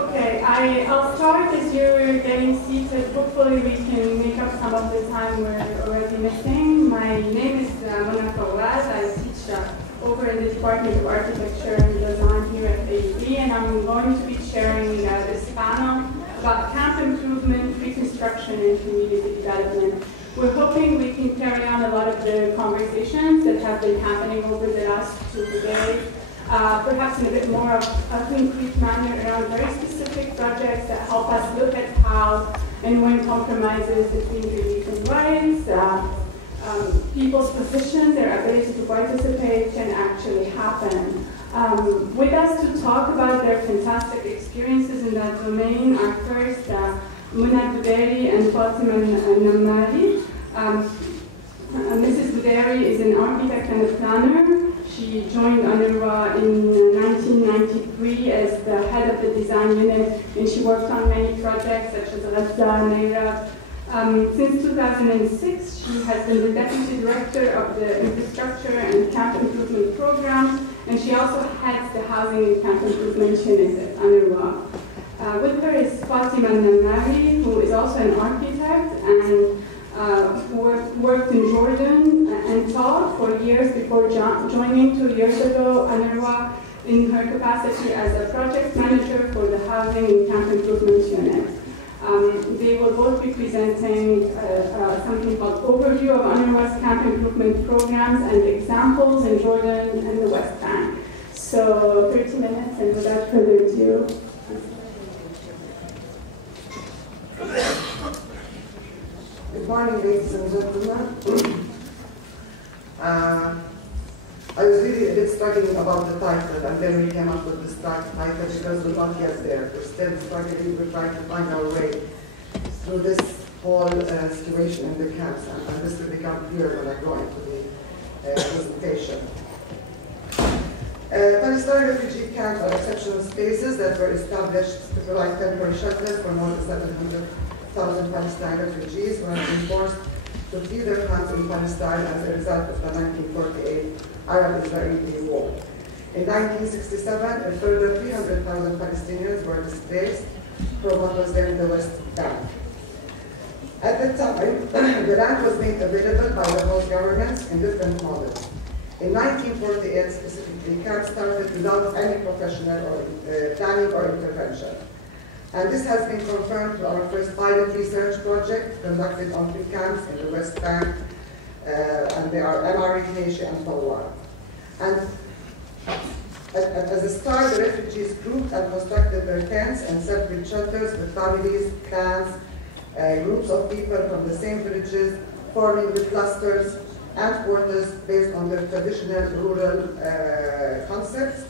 Okay, I'll start as you're getting seated. Hopefully we can make up some of the time we're already missing. My name is Mona Fawaz. I teach over in the Department of Architecture and Design here at IFI, and I'm going to be sharing this panel about camp improvement, reconstruction, and community development. We're hoping we can carry on a lot of the conversations that have been happening over the last 2 days. Perhaps in a bit more of a concrete manner around very specific projects that help us look at how and when compromises between relief and rights, people's position, their ability to participate can actually happen. With us to talk about their fantastic experiences in that domain are first Muna Buderi and Fatima Namari. Mrs. Buderi is an architect and a planner. She joined UNRWA in 1993 as the head of the design unit, and she worked on many projects such as Gaza, Naira. Since 2006, she has been the deputy director of the infrastructure and camp improvement program, and she also heads the housing and camp improvement unit at UNRWA. With her is Fatima Namari, who is also an architect and worked in Jordan and taught for years before joining 2 years ago UNRWA in her capacity as a project manager for the Housing and Camp Improvement Unit. They will both be presenting something called Overview of UNRWA's Camp Improvement Programs and Examples in Jordan and the West Bank. So 30 minutes, and without further ado. Good morning, ladies and gentlemen. I was really a bit struggling about the title, and then we came up with this title because we're not yet there. We're still struggling. We're trying to find our way through this whole situation in the camps, and this will become clear when I go into the presentation. Palestine refugee camps are exceptional spaces that were established to provide temporary shelters for more than 700,000 Palestinian refugees who have been forced to flee their homes in Palestine as a result of the 1948 Arab-Israeli war. In 1967, a further 300,000 Palestinians were displaced from what was then the West Bank. At the time, the land was made available by the host governments in different models. In 1948 specifically, camps started without any professional or planning or intervention. And this has been confirmed through our first pilot research project conducted on 3 camps in the West Bank, and they are MR, and Tawar. And as a start, the refugees grouped and constructed their tents and separate shelters with families, clans, groups of people from the same villages, forming the clusters and quarters based on their traditional rural concepts.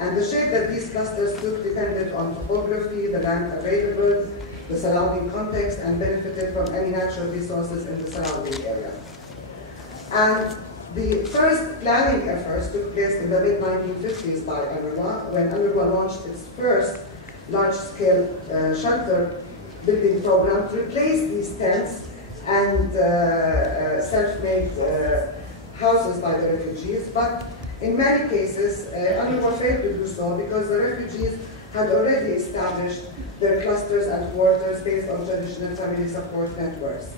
And the shape that these clusters took depended on topography, the land available, the surrounding context, and benefited from any natural resources in the surrounding area. And the first planning efforts took place in the mid-1950s by UNRWA, when UNRWA launched its first large-scale shelter building program to replace these tents and self-made houses by the refugees. But in many cases, UNRWA failed to do so because the refugees had already established their clusters and quarters based on traditional family support networks.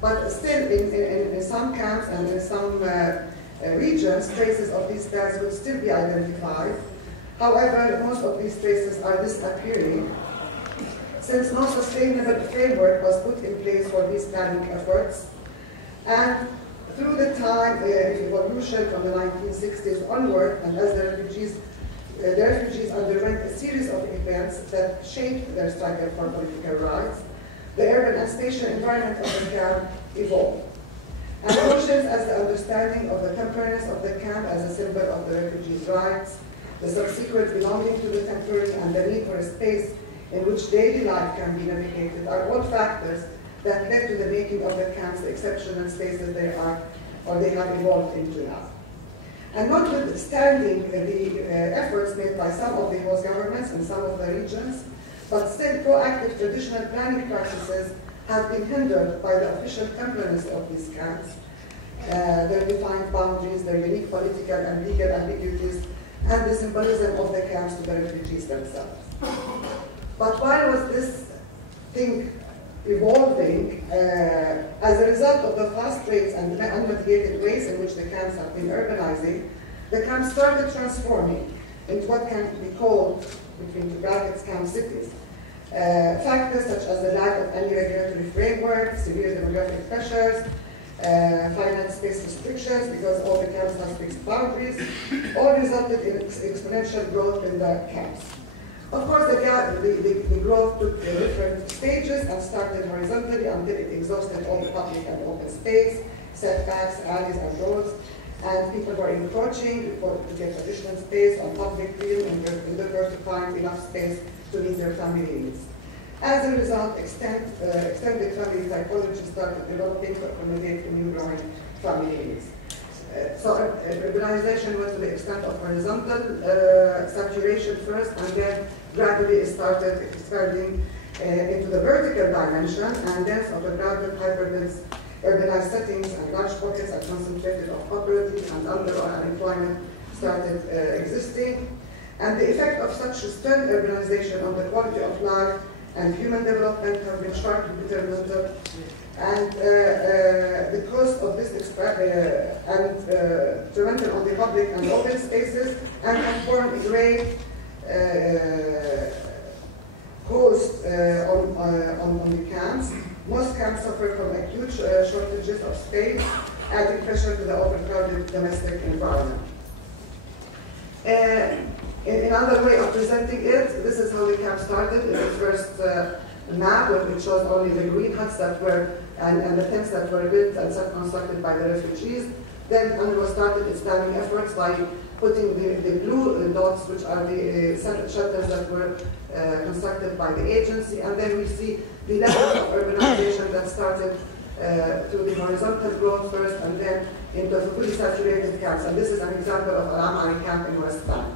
But still, in some camps and in some regions, traces of these plans would still be identified. However, most of these traces are disappearing since no sustainable framework was put in place for these planning efforts. And through the time, evolution from the 1960s onward, and as the refugees underwent a series of events that shaped their struggle for political rights, the urban and spatial environment of the camp evolved. And notions as the understanding of the temporariness of the camp as a symbol of the refugees' rights, the subsequent belonging to the temporary, and the need for a space in which daily life can be navigated are all factors that led to the making of the camps the exceptional spaces they are, or they have evolved into now. And notwithstanding the efforts made by some of the host governments in some of the regions, but still proactive traditional planning practices have been hindered by the official temporariness of these camps, their defined boundaries, their unique political and legal ambiguities, and the symbolism of the camps to the refugees themselves. But why was this thing evolving? As a result of the fast rates and the unmitigated ways in which the camps have been urbanizing, the camps started transforming into what can be called, between the brackets, camp cities. Factors such as the lack of any regulatory framework, severe demographic pressures, finite space restrictions, because all the camps have fixed boundaries, all resulted in exponential growth in the camps. Of course, the growth took different stages and started horizontally until it exhausted all the public and open space, setbacks, alleys, and roads, and people were encroaching to get additional space on public field in order to find enough space to meet their family needs. As a result, extended family typology started developing to accommodate the new growing family needs. So urbanization went to the extent of horizontal saturation first, and then gradually it started expanding into the vertical dimension, and then overcrowded, hyperdense urbanized settings and large pockets are concentrated of poverty and unemployment started existing. And the effect of such stern urbanization on the quality of life and human development have been sharply determined, and the cost of this detrimental on the public and open spaces, and have formed a great cost on the camps. Most camps suffer from acute shortages of space, adding pressure to the overcrowded domestic environment. In another way of presenting it, this is how the camp started in the first map, which shows only the green huts that were, and the tents that were built and self-constructed by the refugees. Then UNRWA started its planning efforts by putting the blue dots, which are the shelters that were constructed by the agency, and then we see the level of urbanization that started through the horizontal growth first, and then into fully saturated camps. And this is an example of Al-Amari camp in West Bank.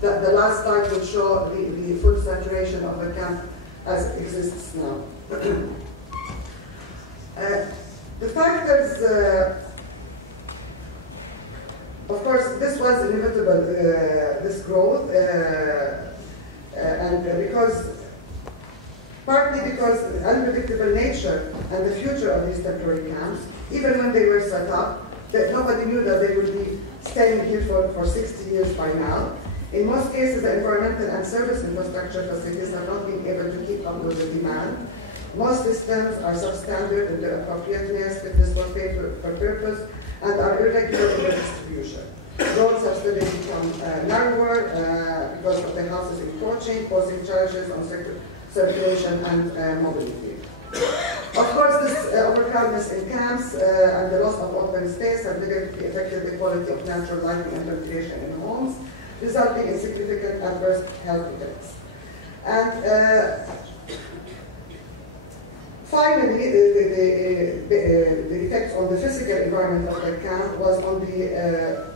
The last slide will show the full saturation of the camp as it exists now. The factors, of course, this was inevitable, this growth, and partly because the unpredictable nature and the future of these temporary camps, even when they were set up, that nobody knew that they would be staying here for 60 years by now. In most cases, the environmental and service infrastructure facilities have not been able to keep up with the demand. Most systems are substandard in their appropriateness, fitness for purpose, and are irregular in their distribution. Roads have steadily become narrower because of the houses encroaching, posing challenges on circulation and mobility. Of course, this overcrowdedness in camps and the loss of open space have negatively affected the quality of natural lighting and ventilation in homes, resulting in significant adverse health effects. And finally, the effects on the physical environment of the camp was on the,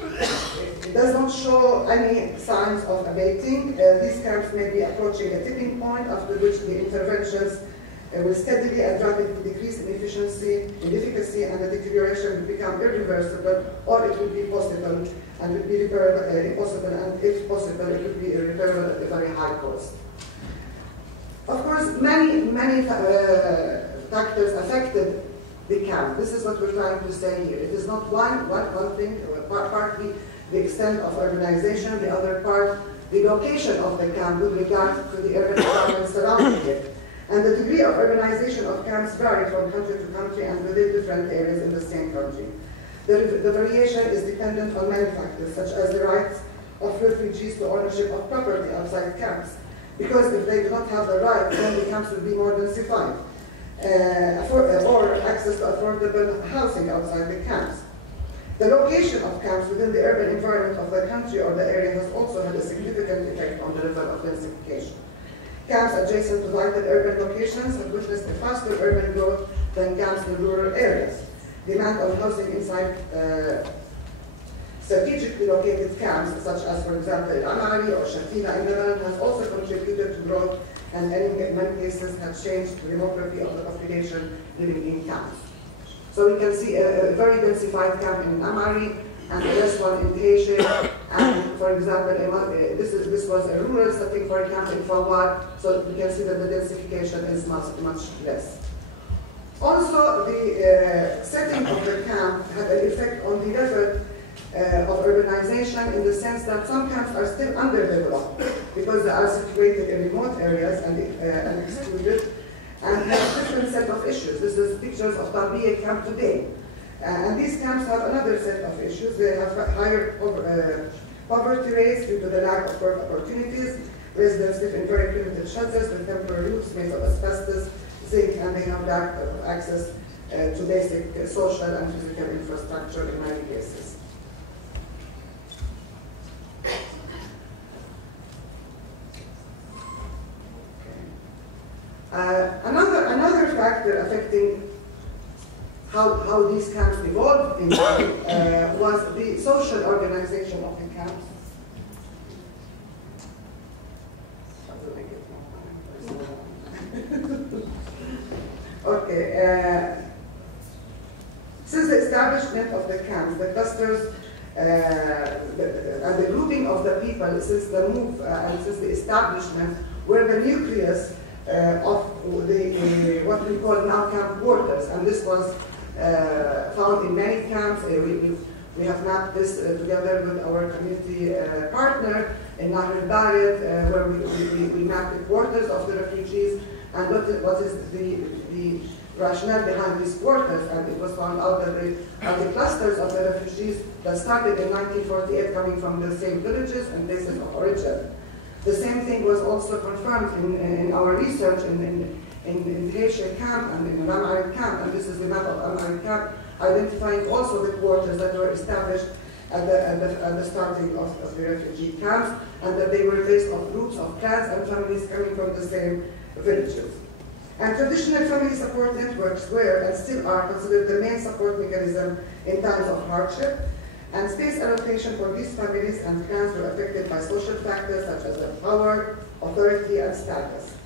it does not show any signs of abating. These camps may be approaching a tipping point, after which the interventions will steadily and rapidly decrease in efficacy, and the deterioration will become irreversible, or it will be possible and will be repairable, impossible, and if possible, it will be repairable at a very high cost. Of course, many factors affected the camp. This is what we're trying to say here. It is not one thing, partly the extent of urbanization, the other part, the location of the camp with regard to the urban environment surrounding it. And the degree of urbanization of camps vary from country to country and within different areas in the same country. The variation is dependent on many factors, such as the rights of refugees to ownership of property outside camps, because if they do not have the right, then the camps will be more densified, or access to affordable housing outside the camps. The location of camps within the urban environment of the country or the area has also had a significant effect on the level of densification. Camps adjacent to vital urban locations have witnessed a faster urban growth than camps in rural areas. Demand on housing inside strategically located camps, such as, for example, Al-Amari or Shatina in Lebanon, has also contributed to growth, and in many cases have changed the demography of the population living in camps. So we can see a very densified camp in Al-Amari and the last one in Teche. And for example, this was a rural setting for a camp in Fawad, so you can see that the densification is much less. Also, the setting of the camp had an effect on the level of urbanization, in the sense that some camps are still underdeveloped because they are situated in remote areas and excluded, and have a different set of issues. This is pictures of Tarbiya camp today. And these camps have another set of issues. They have higher poverty rates due to the lack of work opportunities. Residents live in very primitive shelters with temporary roofs made of asbestos, zinc, and they have lack of access to basic social and physical infrastructure in many cases. Another factor affecting how these camps evolved was the social organization of the camps. Okay. Since the establishment of the camps, the clusters and the grouping of the people since the move and since the establishment were the nucleus of what we call now camp quarters, and this was found in many camps. We have mapped this together with our community partner in Beirut, where we mapped the quarters of the refugees and what is the rationale behind these quarters. And it was found out that the clusters of the refugees that started in 1948 coming from the same villages and places of origin. The same thing was also confirmed in our research in Teche camp and in Ram'ari camp, and this is the map of Ram'ari camp, identifying also the quarters that were established at the starting of the refugee camps, and that they were based on groups of clans and families coming from the same villages. And traditional family support networks were and still are considered the main support mechanism in times of hardship. And space allocation for these families and clans were affected by social factors such as power, authority, and status.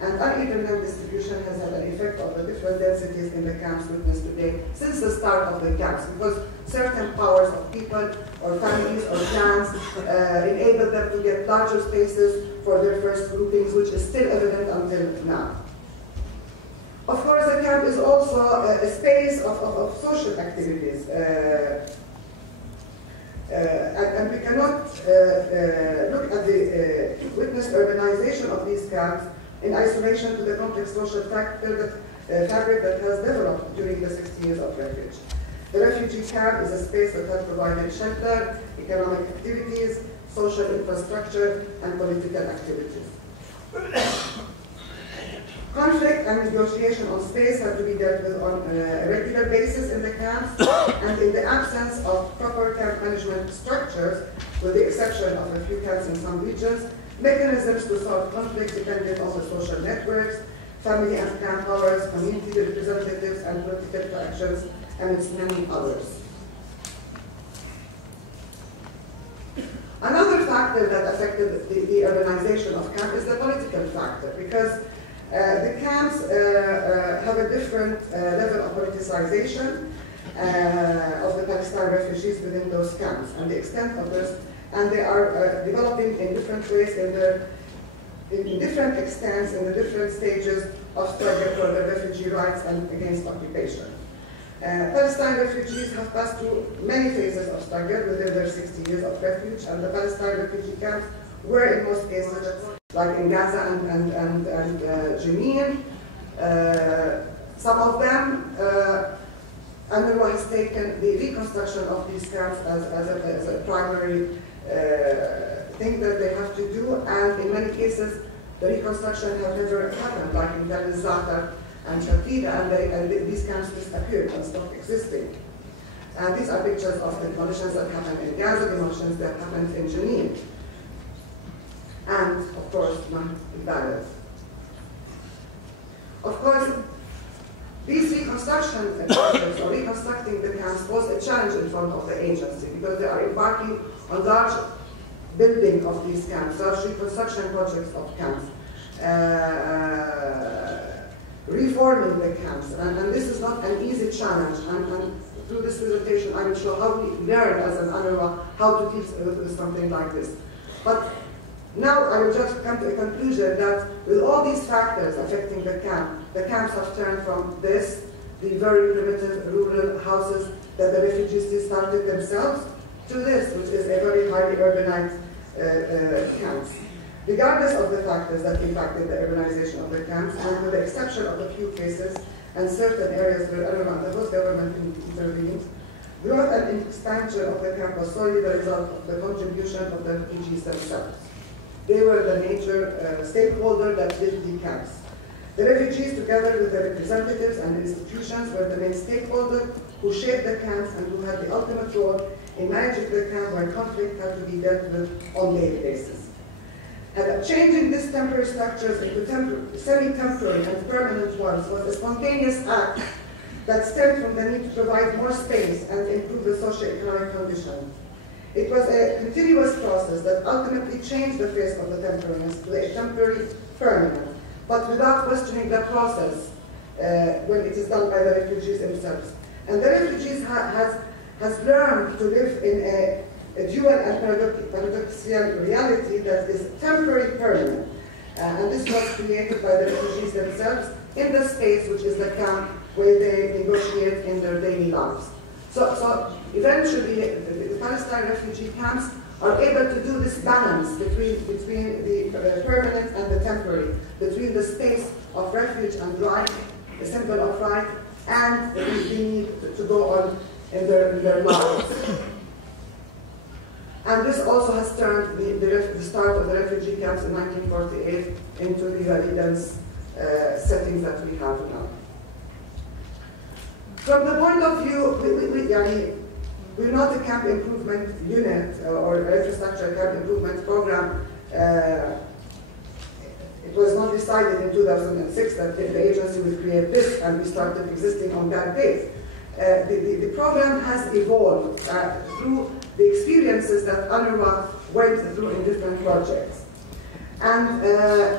And uneven land distribution has had an effect on the different densities in the camps witnessed today since the start of the camps, because certain powers of people or families or clans enabled them to get larger spaces for their first groupings, which is still evident until now. Of course, the camp is also a space of social activities. And we cannot look at the witnessed urbanization of these camps in isolation to the complex social fabric that has developed during the 60 years of refuge. The refugee camp is a space that has provided shelter, economic activities, social infrastructure, and political activities. Conflict and negotiation on space have to be dealt with on a regular basis in the camps, and in the absence of proper camp management structures, with the exception of a few camps in some regions, mechanisms to solve conflict depended on the social networks, family and clan powers, community representatives, and political factions, amidst many others. Another factor that affected the urbanization of camp is the political factor, because the camps have a different level of politicization of the Palestine refugees within those camps, and the extent of this, and they are developing in different ways in different extents in the different stages of struggle for their refugee rights and against occupation. Palestine refugees have passed through many phases of struggle within their 60 years of refuge, and the Palestine refugee camps were in most cases, like in Gaza and Jenin. Some of them, UNRWA has taken the reconstruction of these camps as a primary thing that they have to do, and in many cases the reconstruction has never happened, like in Tel Zatar and Shatila, and these camps disappeared and stopped existing. And these are pictures of the demolitions that happened in Gaza, demolitions that happened in Jenin, and of course, in Beirut. Of course, these reconstruction projects, or reconstructing the camps, was a challenge in front of the agency, because they are embarking on large building of these camps, large reconstruction projects of camps, reforming the camps, and this is not an easy challenge. And through this presentation, I will show how we learn as an UNRWA how to deal with something like this. But now I will just come to a conclusion that with all these factors affecting the camps have turned from this, the very primitive rural houses that the refugees started themselves, to this, which is a very highly urbanized camps. Regardless of the factors that impacted the urbanization of the camps, and with the exception of a few cases and certain areas where UNRWA and the host government intervened, growth and expansion of the camp was solely the result of the contribution of the refugees themselves. They were the major stakeholder that built the camps. The refugees, together with the representatives and institutions, were the main stakeholder who shaped the camps and who had the ultimate role in managing the camp where conflict had to be dealt with on a daily basis. And changing these temporary structures into semi-temporary and permanent ones was a spontaneous act that stemmed from the need to provide more space and improve the socio-economic conditions. It was a continuous process that ultimately changed the face of the temporariness to a temporary permanent, but without questioning the process when it is done by the refugees themselves. And the refugees has learned to live in a dual and paradoxical reality that is temporary permanent. And this was created by the refugees themselves in the space which is the camp where they negotiate in their daily lives. So eventually the Palestine refugee camps are able to do this balance between the permanent and the temporary, between the space of refuge and right, the symbol of right, and the need to go on in their lives. And this also has turned the start of the refugee camps in 1948 into the very dense settings that we have now. From the point of view, we're not a camp improvement unit or a infrastructure camp improvement program. It was not decided in 2006 that the agency would create this, and we started existing on that date. The program has evolved through the experiences that UNRWA went through in different projects. And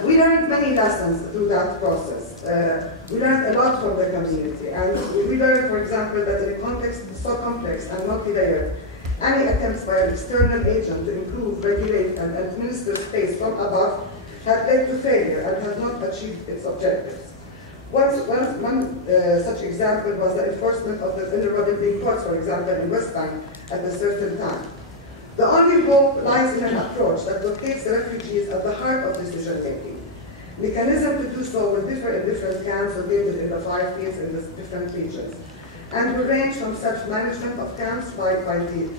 we learned many lessons through that process. We learned a lot from the community. And we learned, for example, that in a context so complex and multi-layered, any attempts by an external agent to improve, regulate, and administer space from above had led to failure and had not achieved its objectives. One such example was the enforcement of the UNRWA building codes, for example, in West Bank at a certain time. The only hope lies in an approach that locates the refugees at the heart of decision-making. Mechanism to do so will differ in different camps located in the 5 fields in the different regions, and will range from self-management of camps by the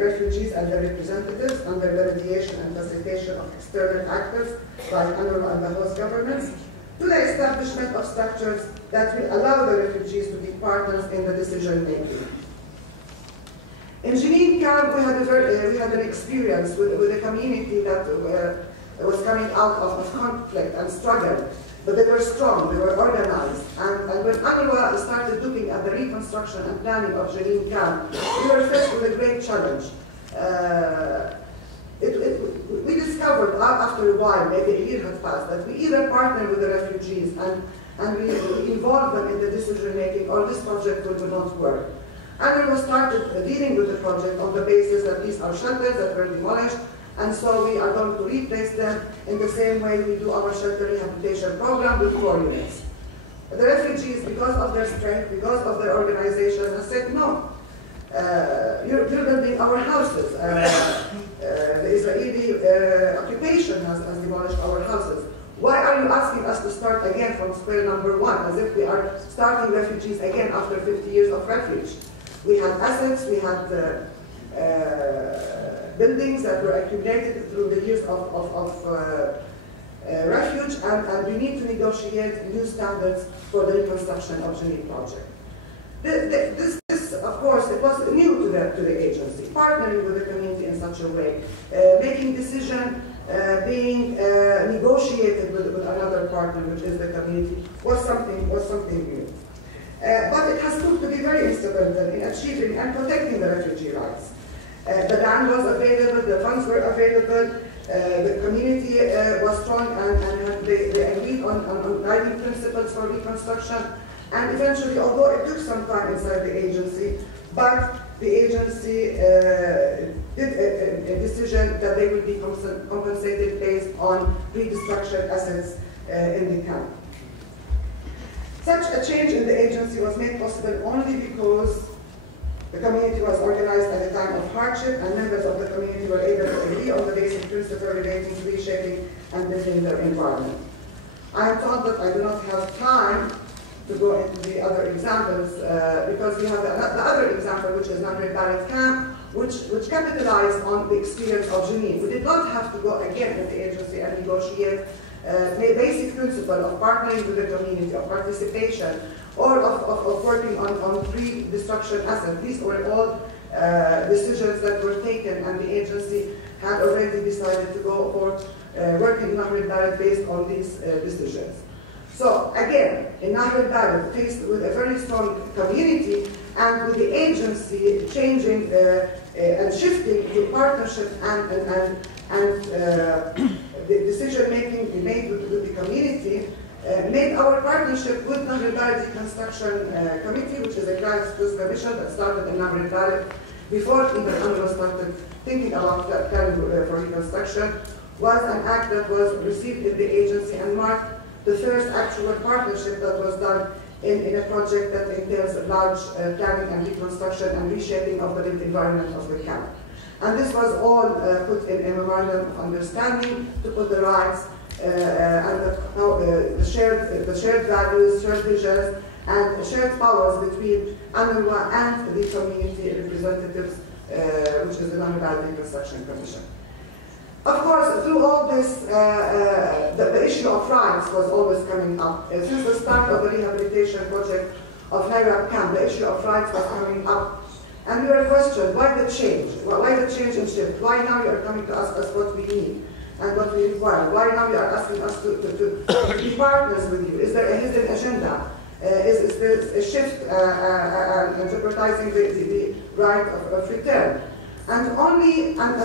refugees and their representatives under the mediation and facilitation of external actors like UNRWA and the host governments, to the establishment of structures that will allow the refugees to be partners in the decision-making. In Jenin camp, we had an experience with a community that was coming out of conflict and struggle, but they were strong, they were organized. And when UNRWA started looking at the reconstruction and planning of Jenin camp, we were faced with a great challenge. We discovered after a while, maybe a year had passed, that we either partner with the refugees and we involve them in the decision-making, or this project will not work. And we started dealing with the project on the basis that these are shelters that were demolished, and so we are going to replace them in the same way we do our shelter rehabilitation program with 4 units. The refugees, because of their strength, because of their organization, have said, no, you're building our houses. The Israeli occupation has demolished our houses. Why are you asking us to start again from square number 1, as if we are starting refugees again after 50 years of refuge? We had assets, we had buildings that were accumulated through the years of refuge, and we need to negotiate new standards for the reconstruction of Jenin project. This, of course, it was new to the agency, partnering with the community in such a way, making decision being negotiated with another partner, which is the community, was something new. But it has proved to be very instrumental in achieving and protecting the refugee rights. The land was available, the funds were available, the community was strong, and they agreed on guiding principles for reconstruction, and eventually, although it took some time inside the agency, but the agency did a decision that they would be compensated based on pre-destruction assets in the camp. Such a change in the agency was made possible only because the community was organized at a time of hardship, and members of the community were able to agree on the basic principle relating to reshaping and building their environment. I am told that I do not have time to go into the other examples, because we have the other example, which is Nahri Barrett Camp, which capitalized on the experience of Jenin. We did not have to go again with the agency and negotiate the basic principle of partnering with the community, of participation, or of working on pre-destruction assets. These were all decisions that were taken, and the agency had already decided to go for working in Nahri Barrett based on these decisions. So again, in Nahri Barrett, faced with a very strong community and with the agency changing and shifting to partnership and the decision-making made with the community, made our partnership with Nahri Barrett Reconstruction Committee, which is a grassroots commission that started in Nahri Barrett before even UNRWA started thinking about planning for reconstruction, was an act that was received in the agency and marked the first actual partnership that was done in a project that entails large planning and reconstruction and reshaping of the lived environment of the camp. And this was all put in a memorandum of understanding to put the rights and the shared values, shared visions, and shared powers between UNRWA and the community representatives, which is the Nahri Barrett Reconstruction Commission. Of course, through all this, the issue of rights was always coming up. Since the start of the rehabilitation project of Nairab camp, the issue of rights was coming up. And we were questioned, why the change? Why the change and shift? Why now you are coming to ask us what we need and what we require? Why now you are asking us to be partners with you? Is there a hidden agenda? Is there a shift and jeopardizing the right of return? And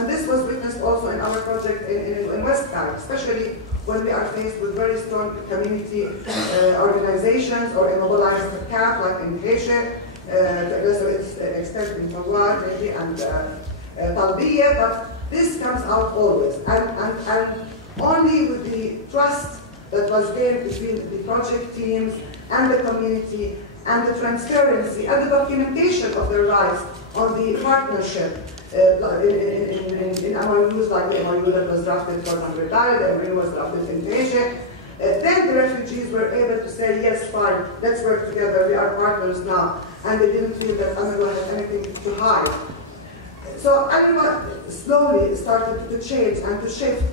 this was witnessed also in our project in West Bank, especially when we are faced with very strong community organizations or immobilized camp, like in Heshe, to a lesser extent in Tawar, maybe, and Talbiya, but this comes out always. And only with the trust that was gained between the project teams and the community, and the transparency and the documentation of their rights on the partnership, in MOUs like the MOU that was drafted for Nahri Barrett, the MOU was drafted in Heshe, then the refugees were able to say, yes, fine, let's work together, we are partners now, and they didn't feel that UNRWA had anything to hide. So UNRWA slowly started to change and to shift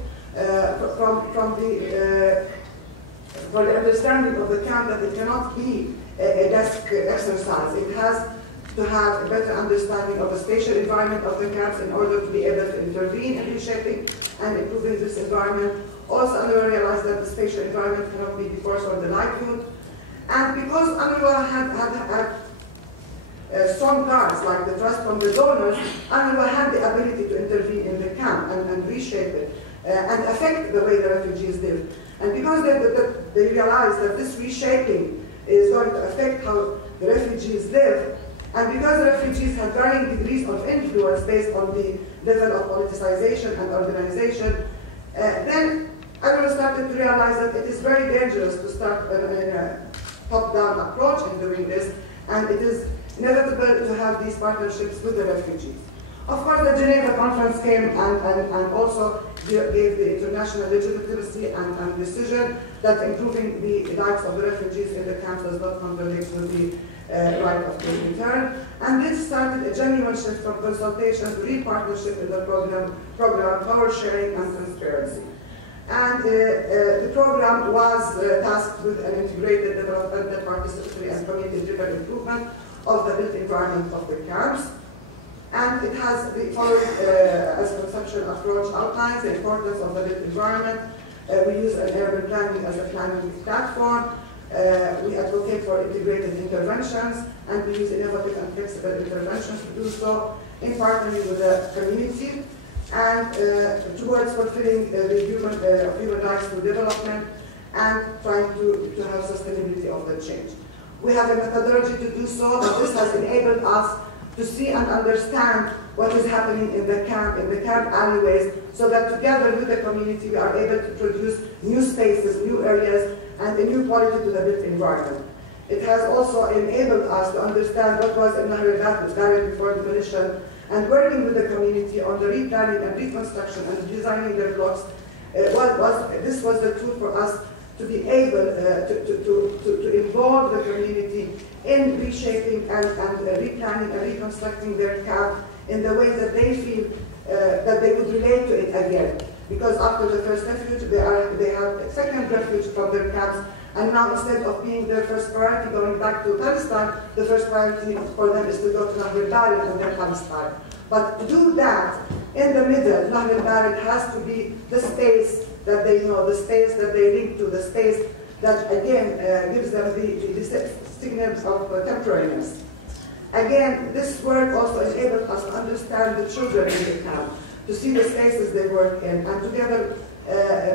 for the understanding of the camp that it cannot be a desk exercise. It has to have a better understanding of the spatial environment of the camps in order to be able to intervene in reshaping and improving this environment. Also, UNRWA realized that the spatial environment cannot be the force or the livelihood. And because UNRWA had strong cards, like the trust from the donors, UNRWA had the ability to intervene in the camp and reshape it and affect the way the refugees live. And because they realized that this reshaping is going to affect how the refugees live, and because the refugees had varying degrees of influence based on the level of politicization and organization, then UNRWA started to realize that it is very dangerous to start a top-down approach in doing this, and it is inevitable to have these partnerships with the refugees. Of course, the Geneva Conference came and also gave the international legitimacy and decision that improving the lives of the refugees in the camps does not contradict with the right of return. And this started a genuine shift from consultation to real partnership in the program, power sharing and transparency. And the program was tasked with an integrated developmental, participatory and community-driven improvement of the built environment of the camps. And it has the following as a conceptual approach outlines the importance of the built environment. We use an urban planning as a planning platform. We advocate for integrated interventions, and we use innovative and flexible interventions to do so in partnership with the community and towards fulfilling the human rights through development and trying to have sustainability of the change. We have a methodology to do so, but this has enabled us to see and understand what is happening in the camp alleyways, so that together with the community we are able to produce new spaces, new areas, and a new quality to the built environment. It has also enabled us to understand what was in Beirut before demolition, and working with the community on the replanning and reconstruction and designing their blocks. This was the tool for us to be able to involve the community in reshaping and replanning and reconstructing their camp in the way that they feel that they would relate to it again. Because after the first refuge, they have a second refuge from their camps, and now instead of being their first priority going back to Palestine, the first priority for them is to go to Nahr al-Bared and then Palestine. But to do that, in the middle, Nahr al-Bared has to be the space that they know, the space that they link to, the space that again gives them the signals of temporariness. Again, this work also enabled us to understand the children in the camp, to see the spaces they work in, and together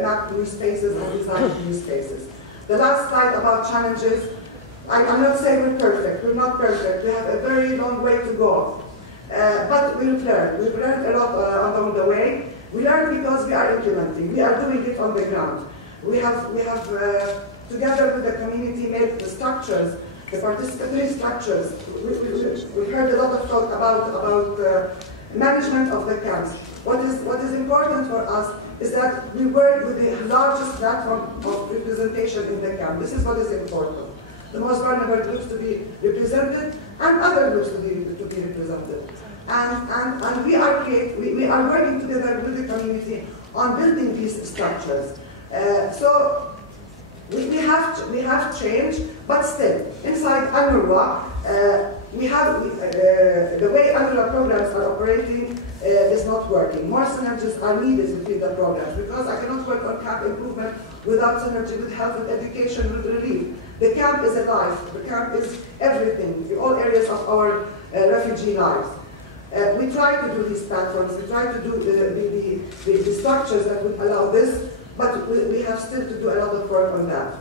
map new spaces and design new spaces. The last slide about challenges, I'm not saying we're perfect, we're not perfect, we have a very long way to go. But we've learned a lot along the way. We learn because we are implementing, we are doing it on the ground. We have together with the community, made the structures, the participatory structures. We heard a lot of talk about management of the camps. What is important for us is that we work with the largest platform of representation in the camp. This is what is important. The most vulnerable groups to be represented, and other groups to be represented. And we are working together with the community on building these structures. So we have change, but still, inside UNRWA, the way UNRWA programs are operating is not working. More synergies are needed between the programs, because I cannot work on camp improvement without synergy with health, with education, with relief. The camp is alive. The camp is everything, in all areas of our refugee lives. We try to do these platforms, we try to do the structures that would allow this, but we have still to do a lot of work on that,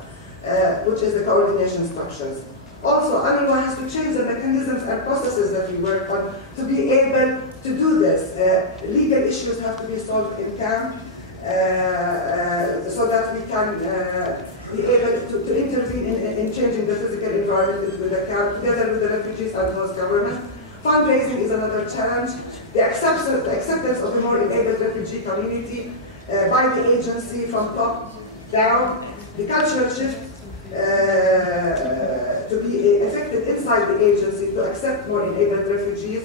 which is the coordination structures. Also, UNRWA has to change the mechanisms and processes that we work on to be able to do this. Legal issues have to be solved in camp so that we can be able to intervene in changing the physical environment with the camp, together with the refugees and host government. Fundraising is another challenge. The acceptance of a more enabled refugee community by the agency from top down, the cultural shift to be effective inside the agency to accept more enabled refugees,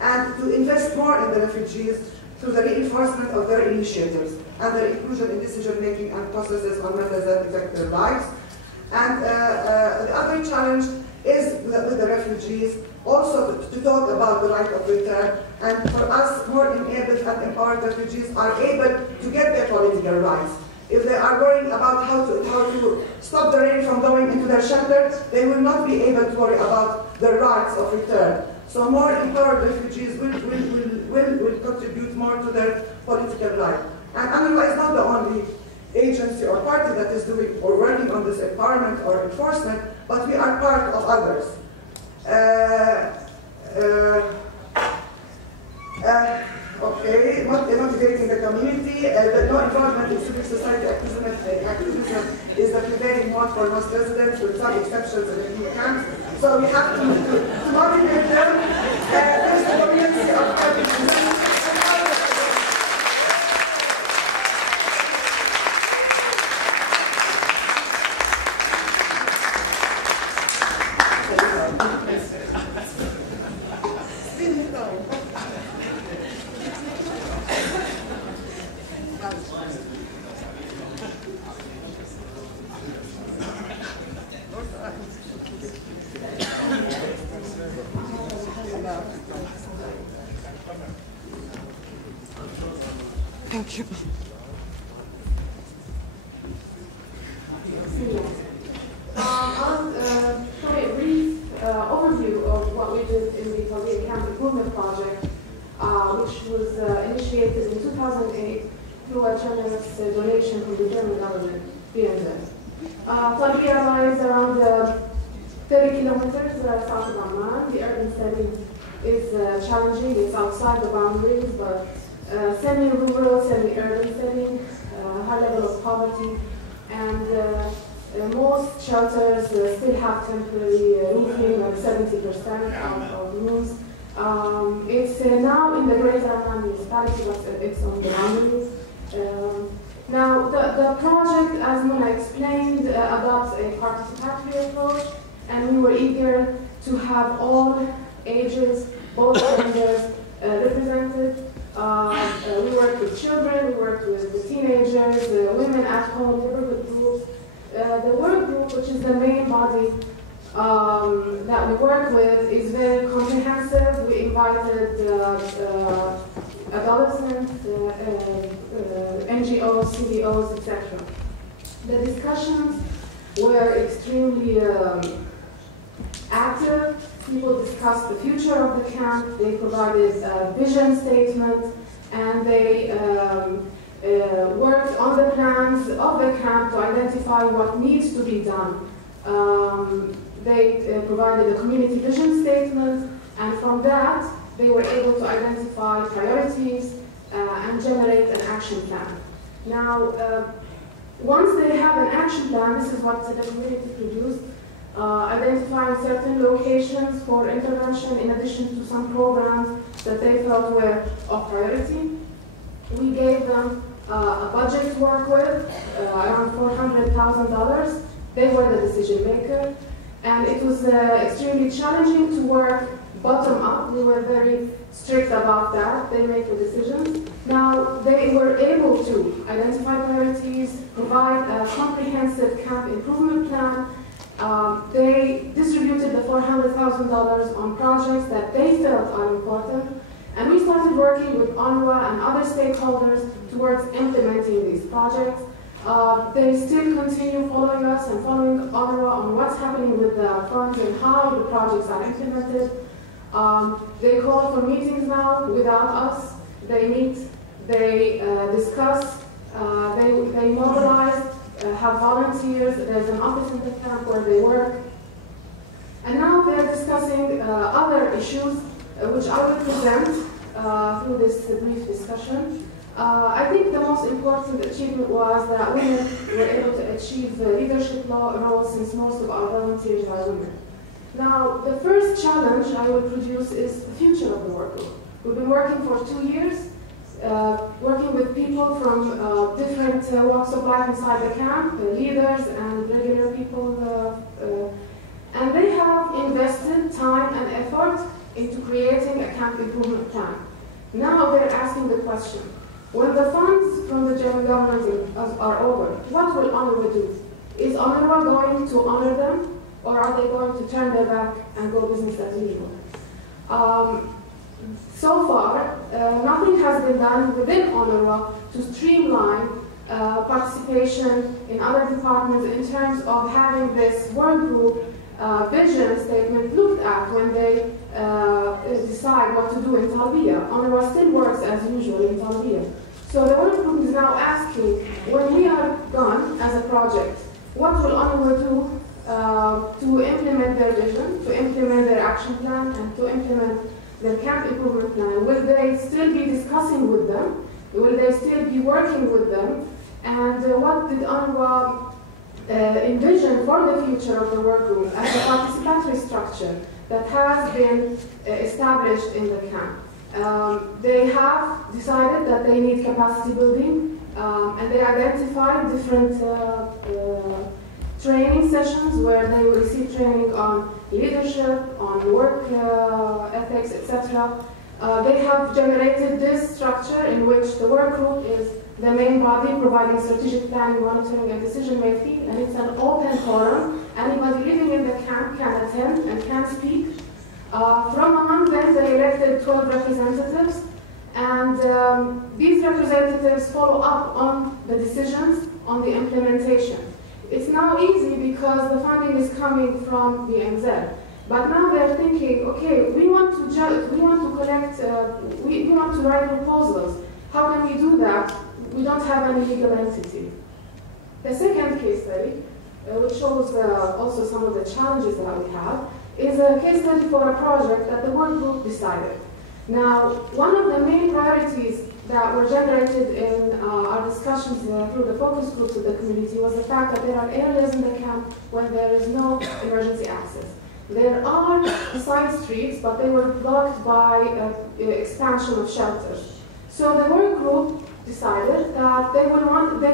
and to invest more in the refugees through the reinforcement of their initiatives and their inclusion in decision-making and processes on matters that affect their lives. And the other challenge is with the refugees also to talk about the right of return, and for us, more enabled and empowered refugees are able to get their political rights. If they are worrying about how to stop the rain from going into their shelter, they will not be able to worry about the rights of return. So more empowered refugees will contribute more to their political life. And UNRWA is not the only agency or party that is doing or working on this empowerment or enforcement, but we are part of others. Okay, motivating the community, no involvement in civil society activism is the prevailing mode for most residents, with some exceptions in the new camps. So we have to motivate them. There's a community of activism. Thank you. A brief overview of what we did in the Palestinian Camp Improvement Project, which was initiated in 2008 through a generous donation from the German government, BNZ. Talbiya lies around 30 kilometers south of Amman. The urban setting is challenging. It's outside the boundaries, but semi-rural, semi-urban setting, high level of poverty, and most shelters still have temporary roofing at 70% of rooms. It's now in the Greater Amman municipality, but it's on the boundaries. Now, the project, as Mona explained, adopts a participatory approach, and we were eager to have all ages, both genders, represented. We worked with children, we worked with the teenagers, women at home, neighborhood groups. The work group, which is the main body that we work with, is very comprehensive. We invited adolescents, NGOs, CBOs, etc. The discussions were extremely active. People discussed the future of the camp. They provided a vision statement, and they worked on the plans of the camp to identify what needs to be done. They provided a community vision statement, and from that, they were able to identify priorities and generate an action plan. Now, once they have an action plan, this is what the community produced, identifying certain locations for intervention in addition to some programs that they felt were of priority. We gave them a budget to work with, around $400,000. They were the decision maker, and it was extremely challenging to work bottom up. We were very strict about that. They make the decisions. Now, they were able to identify priorities, provide a comprehensive camp improvement plan. They distributed the $400,000 on projects that they felt are important. And we started working with UNRWA and other stakeholders towards implementing these projects. They still continue following us and following UNRWA on what's happening with the funds and how the projects are implemented. They call for meetings now without us. They meet, they discuss, they mobilize, have volunteers. There's an office in the camp where they work. And now they're discussing other issues, which I will present through this brief discussion. I think the most important achievement was that women were able to achieve leadership roles, since most of our volunteers are women. Now, the first challenge I will produce is the future of the work group. We've been working for 2 years, working with people from different walks of life inside the camp, leaders and regular people, and they have invested time and effort into creating a camp improvement plan. Now they're asking the question, when the funds from the German government are over, what will UNRWA do? Is UNRWA going to honor them, or are they going to turn their back and go business as usual? So far, nothing has been done within UNRWA to streamline participation in other departments in terms of having this work group vision statement looked at when they decide what to do in Talbiya. UNRWA still works as usual in Talbiya. So the work group is now asking, when we are done as a project, what will UNRWA do to implement their vision, to implement their action plan, and to implement their camp improvement plan? Will they still be discussing with them? Will they still be working with them? And what did UNRWA envision for the future of the work group as a participatory structure that has been established in the camp? They have decided that they need capacity building, and they identified different training sessions where they will receive training on leadership, on work ethics, etc. They have generated this structure in which the work group is the main body providing strategic planning, monitoring, and decision-making, and it's an open forum. Anybody living in the camp can attend and can speak. From among them, they elected 12 representatives, and these representatives follow up on the decisions on the implementation. It's now easy because the funding is coming from the MZ. But now they're thinking, okay, we want to collect, we want to write proposals. How can we do that? We don't have any legal entity. The second case study which shows also some of the challenges that we have, is a case study for a project that the work group decided. Now, one of the main priorities that were generated in our discussions through the focus groups of the community was the fact that there are areas in the camp where there is no emergency access. There are side streets, but they were blocked by expansion of shelters. So the work group decided that they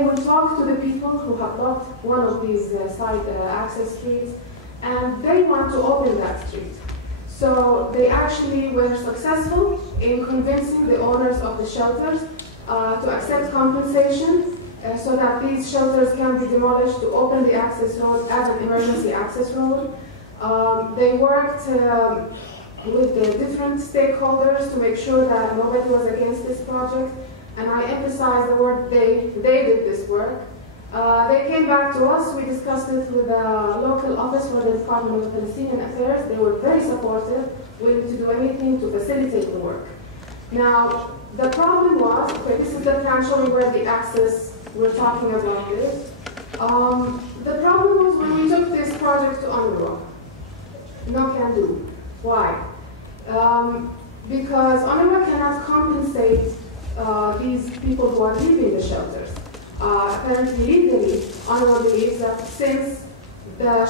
would talk to the people who have blocked one of these side access streets, and they want to open that street. So they actually were successful in convincing the owners of the shelters to accept compensation so that these shelters can be demolished to open the access road as an emergency access road. They worked with the different stakeholders to make sure that nobody was against this project. And I emphasize the word they did this work. They came back to us, we discussed it with the local office for the Department of Palestinian Affairs. They were very supportive, willing to do anything to facilitate the work. Now, the problem was, okay, this is the plan showing where the access we're talking about is. The problem was when we took this project to UNRWA. No can do. Why? Because UNRWA cannot compensate these people who are leaving the shelters. Apparently, legally, UNRWA believes that since the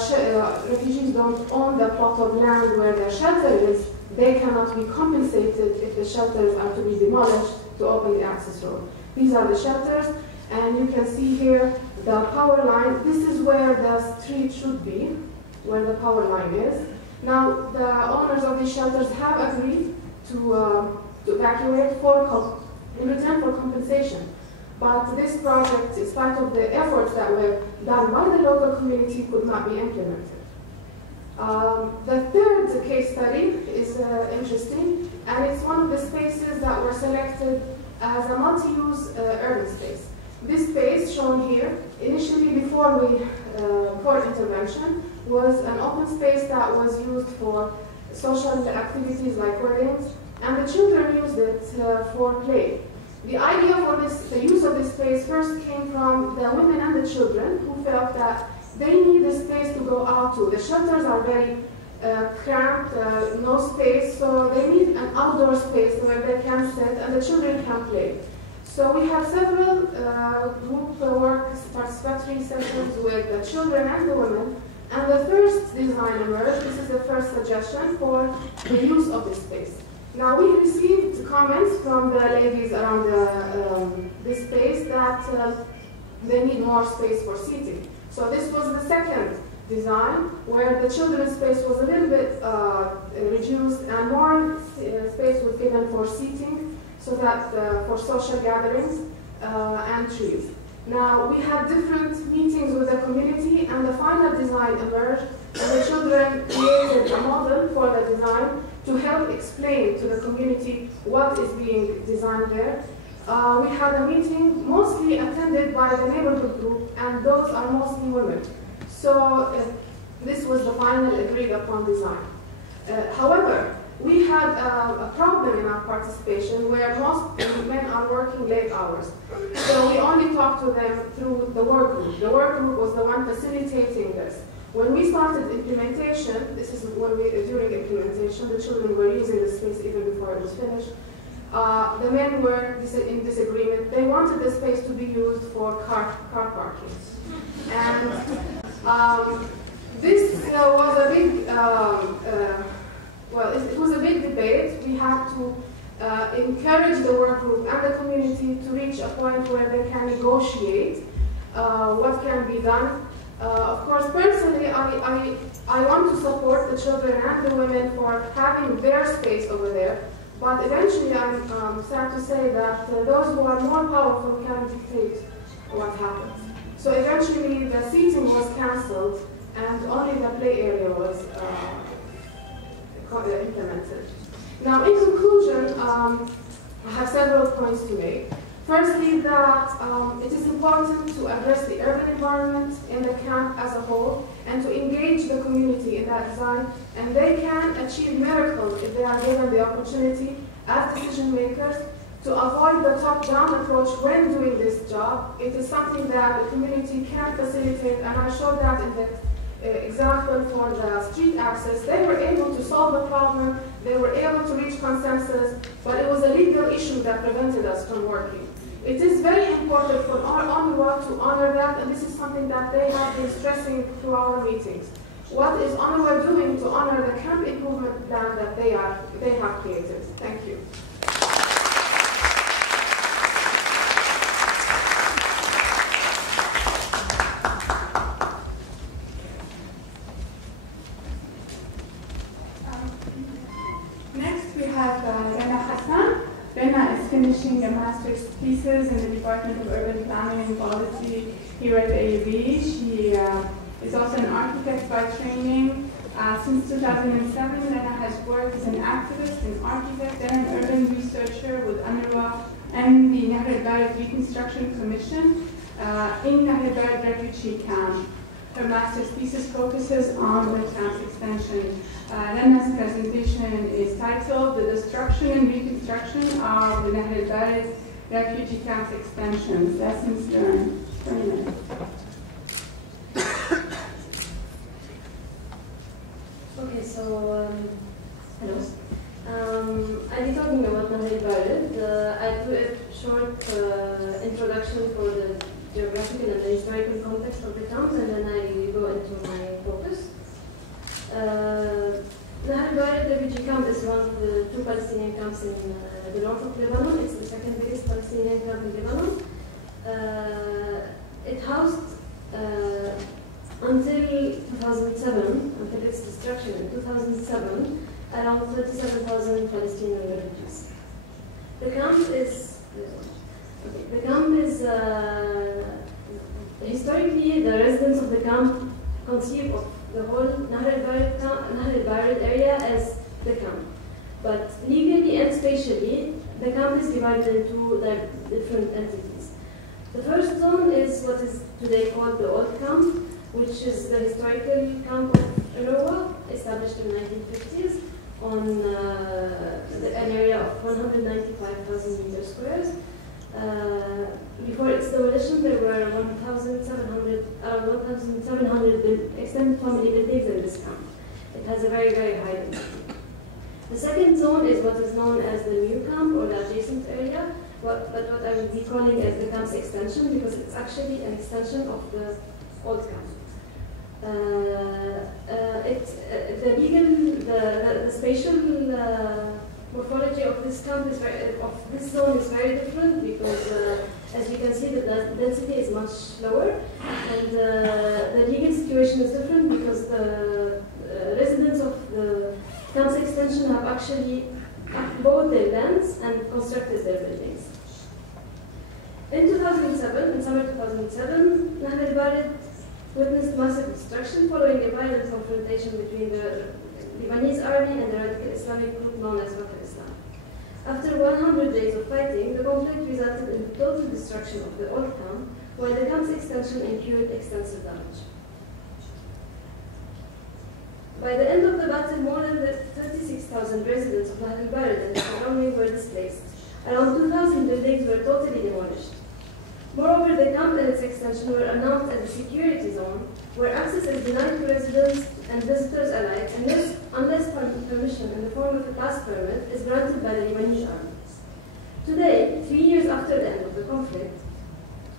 refugees don't own the plot of land where their shelter is, they cannot be compensated if the shelters are to be demolished to open the access road. These are the shelters, and you can see here the power line. This is where the street should be, where the power line is. Now, the owners of these shelters have agreed to evacuate in return for compensation. But this project, in spite of the efforts that were done by the local community, could not be implemented. The third case study is interesting, and it's one of the spaces that were selected as a multi-use urban space. This space shown here, initially before intervention, was an open space that was used for social activities like weddings, and the children used it for play. The idea for the use of this space first came from the women and the children who felt that they need a space to go out to. The shelters are very cramped, no space, so they need an outdoor space where they can sit and the children can play. So we have several group work participatory sessions with the children and the women, and the first design emerged. This is the first suggestion for the use of this space. Now, we received comments from the ladies around this space that they need more space for seating. So this was the second design, where the children's space was a little bit reduced and more space was given for seating, so that for social gatherings and trees. Now, we had different meetings with the community, and the final design emerged, and the children created a model for the design to help explain to the community what is being designed there. We had a meeting mostly attended by the neighborhood group, and those are mostly women. So this was the final agreed upon design. However, we had a problem in our participation where most men are working late hours. So we only talked to them through the work group. The work group was the one facilitating this. When we started implementation, this is when during implementation, the children were using the space even before it was finished. The men were in disagreement. They wanted the space to be used for car parking. And this was a big, well, it was a big debate. We had to encourage the work group and the community to reach a point where they can negotiate what can be done. Of course, personally, I want to support the children and the women for having their space over there, but eventually I'm sad to say that those who are more powerful can dictate what happens. So eventually the seating was cancelled and only the play area was implemented. Now, in conclusion, I have several points to make. Firstly, that it is important to address the urban environment in the camp as a whole and to engage the community in that design, and they can achieve miracles if they are given the opportunity as decision makers To avoid the top-down approach when doing this job, it is something that the community can facilitate, and I showed that in the example for the street access. They were able to solve the problem, they were able to reach consensus, but it was a legal issue that prevented us from working. It is very important for our UNRWA to honor that, and this is something that they have been stressing through our meetings. What is UNRWA doing to honor the camp improvement plan that they have created? Thank you. Finishing a master's thesis in the Department of Urban Planning and Policy here at AUB. She is also an architect by training. Since 2007, Lena has worked as an activist, an architect, and an urban researcher with UNRWA and the Nahr al-Bared Reconstruction Commission in Nahr al-Bared refugee camp. Her master's thesis focuses on the camp's extension. Lena's presentation is titled The Destruction and Reconstruction of the Nahr al-Bared Refugee Camp's Extensions, Lessons Learned. 20 minutes. Okay, so, hello. I'll be talking about Nahr al-Bared. I'll do a short introduction for the geographical and the historical context of the camps, and then I will go into my focus. Nahr al-Bared refugee camp is one of the two Palestinian camps in the north of Lebanon. It's the second biggest Palestinian camp in Lebanon. It housed until 2007, until its destruction in 2007, around 37,000 Palestinian refugees. The camp is historically, the residents of the camp conceive of the whole Nahr al-Bared area as the camp. But legally and spatially, the camp is divided into different entities. The first zone is what is today called the Old Camp, which is the historical camp of UNRWA, established in the 1950s on an area of 195,000 meter squares. Before its demolition, there were around 1,700 extended family buildings in this camp. It has a very, very high density. The second zone is what is known as the new camp, or the adjacent area, but what I will be calling as the camp's extension, because it's actually an extension of the old camp. The spatial morphology of this camp is this zone is very different, because as you can see, the density is much lower, and the legal situation is different because the residents of the camp's extension have actually bought their lands and constructed their buildings. In 2007, in summer 2007, Nahr al-Bared witnessed massive destruction following a violent confrontation between the Lebanese army and the radical Islamic group known as Islam. After 100 days of fighting, the conflict resulted in the total destruction of the old camp, while the camp's extension incurred extensive damage. By the end of the battle, more than 36,000 residents of Nahr al-Bared and the surrounding were displaced. Around 2,000 buildings were totally demolished. Moreover, the camp and its extension were announced as a security zone, where access is denied to residents and visitors alike unless permission in the form of a pass permit is granted by the Lebanese army. Today, 3 years after the end of the conflict,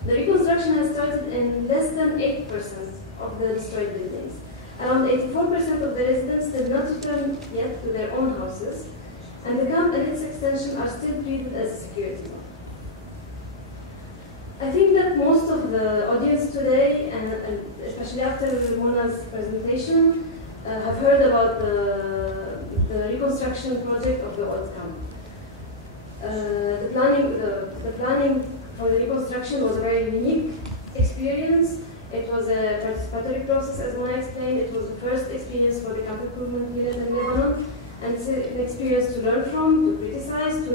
the reconstruction has started in less than 8% of the destroyed buildings. Around 84% of the residents did not return yet to their own houses, and the camp and its extension are still treated as a security zone. I think that most of the audience today, and especially after Mona's presentation, have heard about the reconstruction project of the old camp. The planning for the reconstruction was a very unique experience. It was a participatory process, as Mona explained. It was the first experience for the camp improvement unit in Lebanon, and it's an experience to learn from, to criticize, to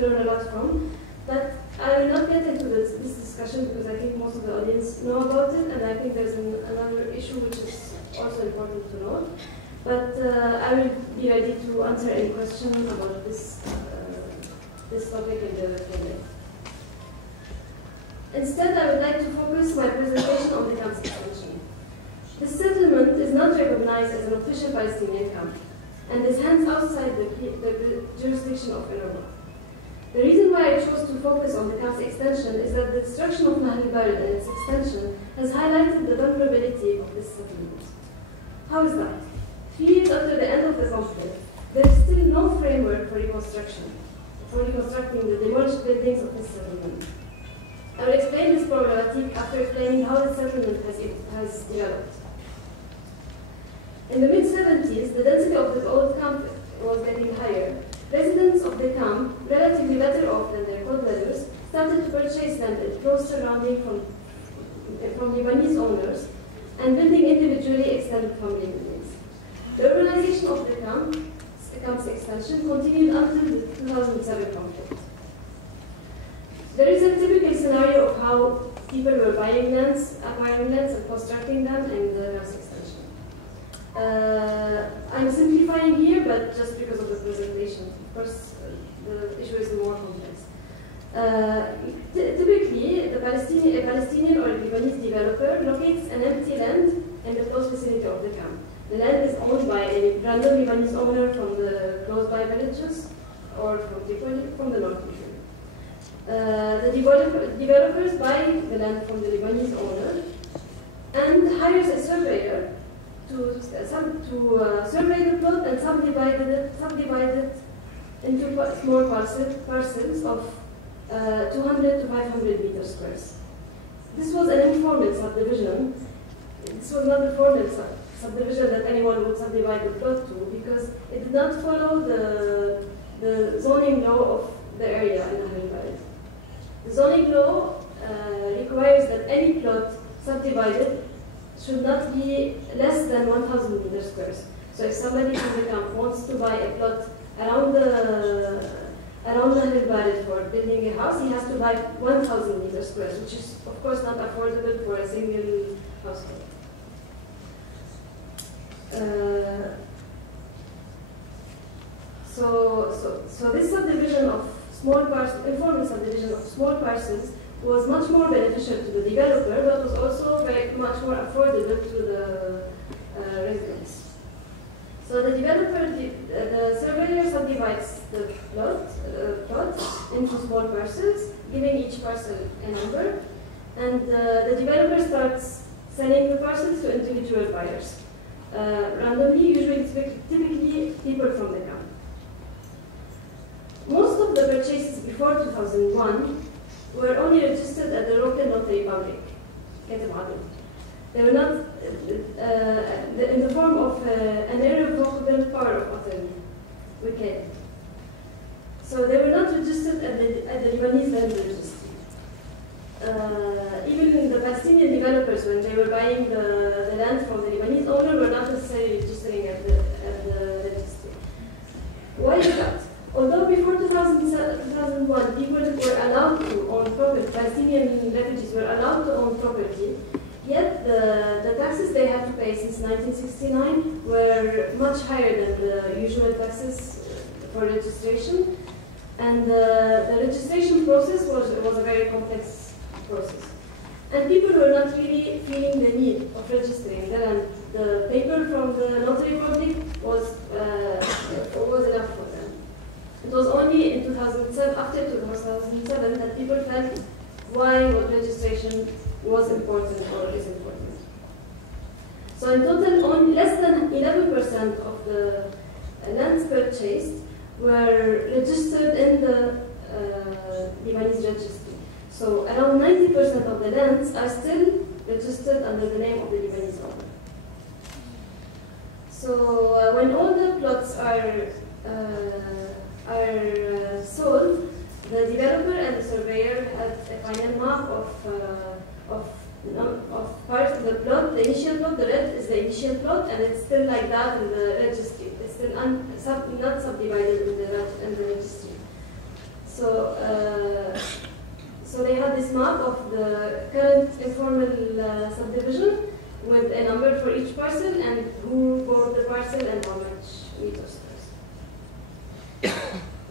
learn a lot from. But I will not get into this discussion because I think most of the audience know about it, and I think there's another issue which is also important to note. But I will be ready to answer any question about this this topic in the field. Instead, I would like to focus my presentation on the camp's extension. This settlement is not recognized as an official Palestinian camp and is hence outside the jurisdiction of UNRWA. The reason why I chose to focus on the camp's extension is that the destruction of Nahr al-Bared and its extension has highlighted the vulnerability of this settlement. How is that? 3 years after the end of the conflict, there is still no framework for reconstructing the demolished buildings of this settlement. I will explain this problematic after explaining how the settlement has developed. In the mid-70s, the density of the old camp was getting higher. Residents of the camp, relatively better off than their co-dwellers, started to purchase land in close surrounding from Lebanese owners and building individually extended family buildings. The urbanization of the camp's extension continued until the 2007 conflict. There is a typical scenario of how people were acquiring lands and constructing them in the camp's extension. I'm simplifying here, but just because of the presentation. Of course, the issue is more complex. Typically, a Palestinian or a Lebanese developer locates an empty land in the close vicinity of the camp. The land is owned by a random Lebanese owner from the close-by villages or from the north region. The developers buy the land from the Lebanese owner and hires a surveyor to survey the plot and subdivide it into small parcels of 200 to 500 meter squares. This was an informal subdivision. This was not a formal subdivision that anyone would subdivide the plot to, because it did not follow the zoning law of the area in Nahr al-Bared. The zoning law requires that any plot subdivided should not be less than 1,000 meter squares. So if somebody from the camp wants to buy a plot around Nahr al-Bared for building a house, he has to buy 1,000 meter squares, which is of course not affordable for a single household. So this subdivision of small parcels, informal subdivision of small parcels, was much more beneficial to the developer, but was also very much more affordable to the residents. So the surveyor subdivides the plot into small parcels, giving each parcel a number, and the developer starts selling the parcels to individual buyers. Randomly, usually typically people from the camp. Most of the purchases before 2001 were only registered at the local notary public. They were not in the form of an irrevocable power of attorney. So they were not registered at the Lebanese land registry. Even the Palestinian developers, when they were buying the land from the Lebanese owner, were not necessarily registering at the registry. Why is that? Although before 2001, people were allowed to own property, Palestinian refugees were allowed to own property, yet the taxes they had to pay since 1969 were much higher than the usual taxes for registration. And the registration process was a very complex process. And people were not really feeling the need of registering the land. The paper from the notary public was enough for them. It was only in 2007, after 2007, that people felt why registration was important or is important. So in total, less than 11% of the lands purchased were registered in the Lebanese registry. So around 90% of the lands are still registered under the name of the Lebanese owner. So when all the plots are sold, the developer and the surveyor had a final map of parts of the plot. The initial plot, the red is the initial plot, and it's still like that in the registry. It's still not subdivided in the registry. So they had this map of the current informal subdivision with a number for each parcel and who bought the parcel and how much meters.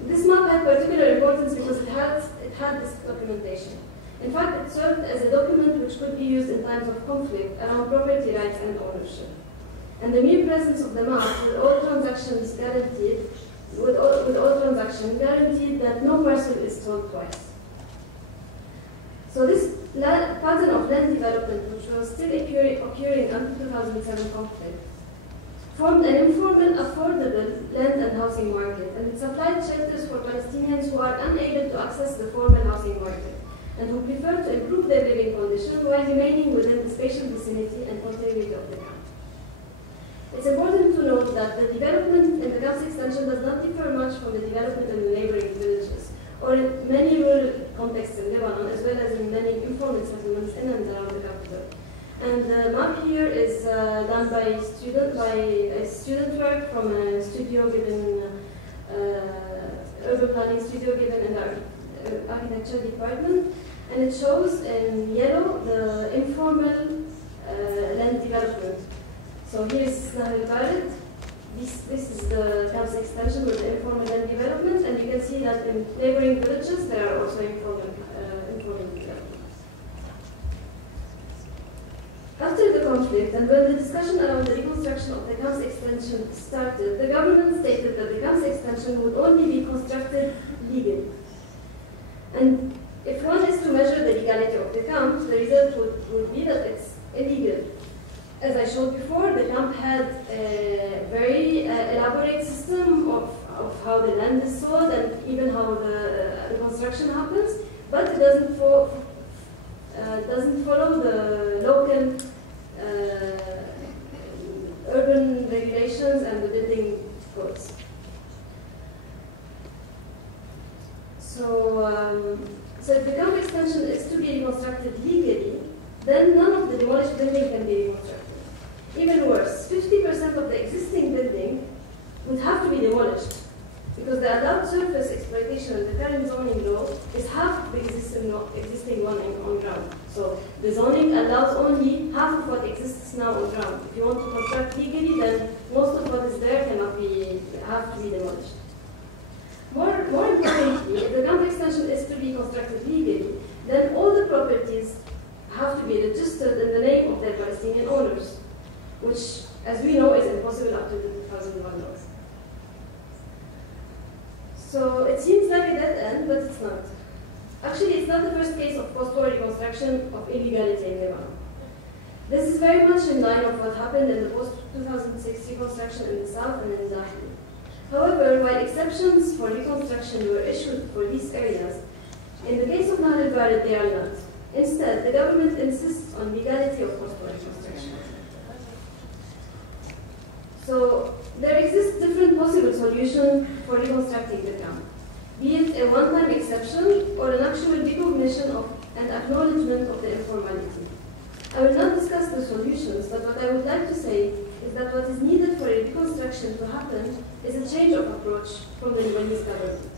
This map had of particular importance because it had this documentation. In fact, it served as a document which could be used in times of conflict around property rights and ownership. And the mere presence of the map with all transactions guaranteed, guaranteed that no parcel is sold twice. So this pattern of land development, which was still occurring until 2007 conflict, formed an informal, affordable land and housing market, and it supplied shelters for Palestinians who are unable to access the formal housing market, and who prefer to improve their living conditions while remaining within the spatial vicinity and continuity of the camp. It's important to note that the development in the camp's extension does not differ much from the development in the neighboring villages, or in many rural contexts in Lebanon, as well as in many informal settlements in and around the capital. And the map here is done by a student work from a studio given, urban planning studio given in the architecture department, and it shows in yellow the informal land development. So here's Beirut. This is the camp's extension with the informal land development, and you can see that in neighboring villages there are also informal developments. After the conflict, and when the discussion around the reconstruction of the camp's extension started, the government stated that the camp's extension would only be constructed legally. And if one is to measure the legality of the camp, the result would be that it's illegal. As I showed before, the camp had a very elaborate system of how the land is sold and even how the construction happens, but it doesn't follow the local urban regulations and the building codes. So if the camp extension is to be reconstructed legally, then none of the demolished building can be reconstructed. Even worse, 50% of the existing building would have to be demolished, because the allowed surface exploitation in the current zoning law is half the existing one on ground. So the zoning allows only half of what exists now on ground. If you want to construct legally, then most of what is there have to be demolished. More importantly, if the camp extension is to be constructed legally, then all the properties have to be registered in the name of their Palestinian owners, which, as we know, is impossible after the 2001 laws. So it seems like a dead end, but it's not. Actually, it's not the first case of post-war reconstruction of illegality in Lebanon. This is very much in line with what happened in the post-2006 reconstruction in the south and in Dahi. However, while exceptions for reconstruction were issued for these areas, in the case of Nahr al-Bared, they are not. Instead, the government insists on legality of post-war reconstruction. So there exists different possible solutions for reconstructing the camp, be it a one-time exception or an actual recognition of and acknowledgement of the informality. I will not discuss the solutions, but what I would like to say is that what is needed for a reconstruction to happen is a change of approach from the Lebanese government.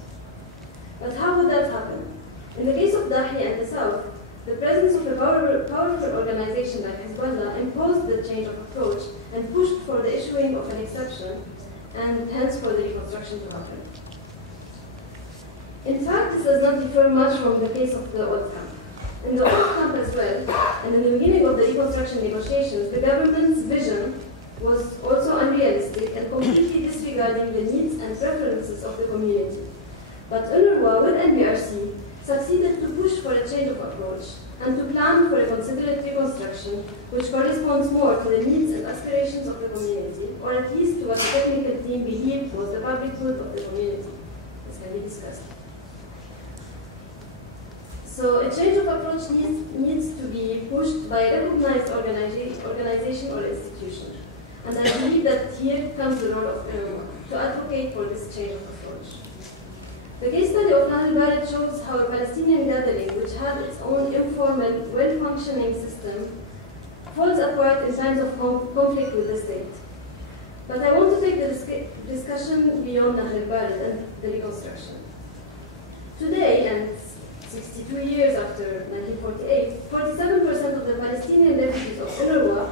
But how would that happen? In the case of Dahi and the south, the presence of a powerful organization like Hezbollah imposed the change of approach and pushed for the issuing of an exception, and hence for the reconstruction to happen. In fact, this does not differ much from the case of the old camp. In the old camp as well, and in the beginning of the reconstruction negotiations, the government's vision was also unrealistic and completely disregarding the needs and preferences of the community. But UNRWA with NBRC succeeded to push for a change of approach and to plan for a considerate reconstruction which corresponds more to the needs and aspirations of the community, or at least to what the technical team believed was the public good of the community. This can be discussed. So a change of approach needs to be pushed by a recognized organization or institution. And I believe that here comes the role of UNRWA, to advocate for this change of approach. The case study of Nahr al-Bared shows how a Palestinian gathering, which had its own informal, well-functioning system, falls apart in times of conflict with the state. But I want to take the discussion beyond Nahr al-Bared and the reconstruction. Today, and 62 years after 1948, 47% of the Palestinian refugees of UNRWA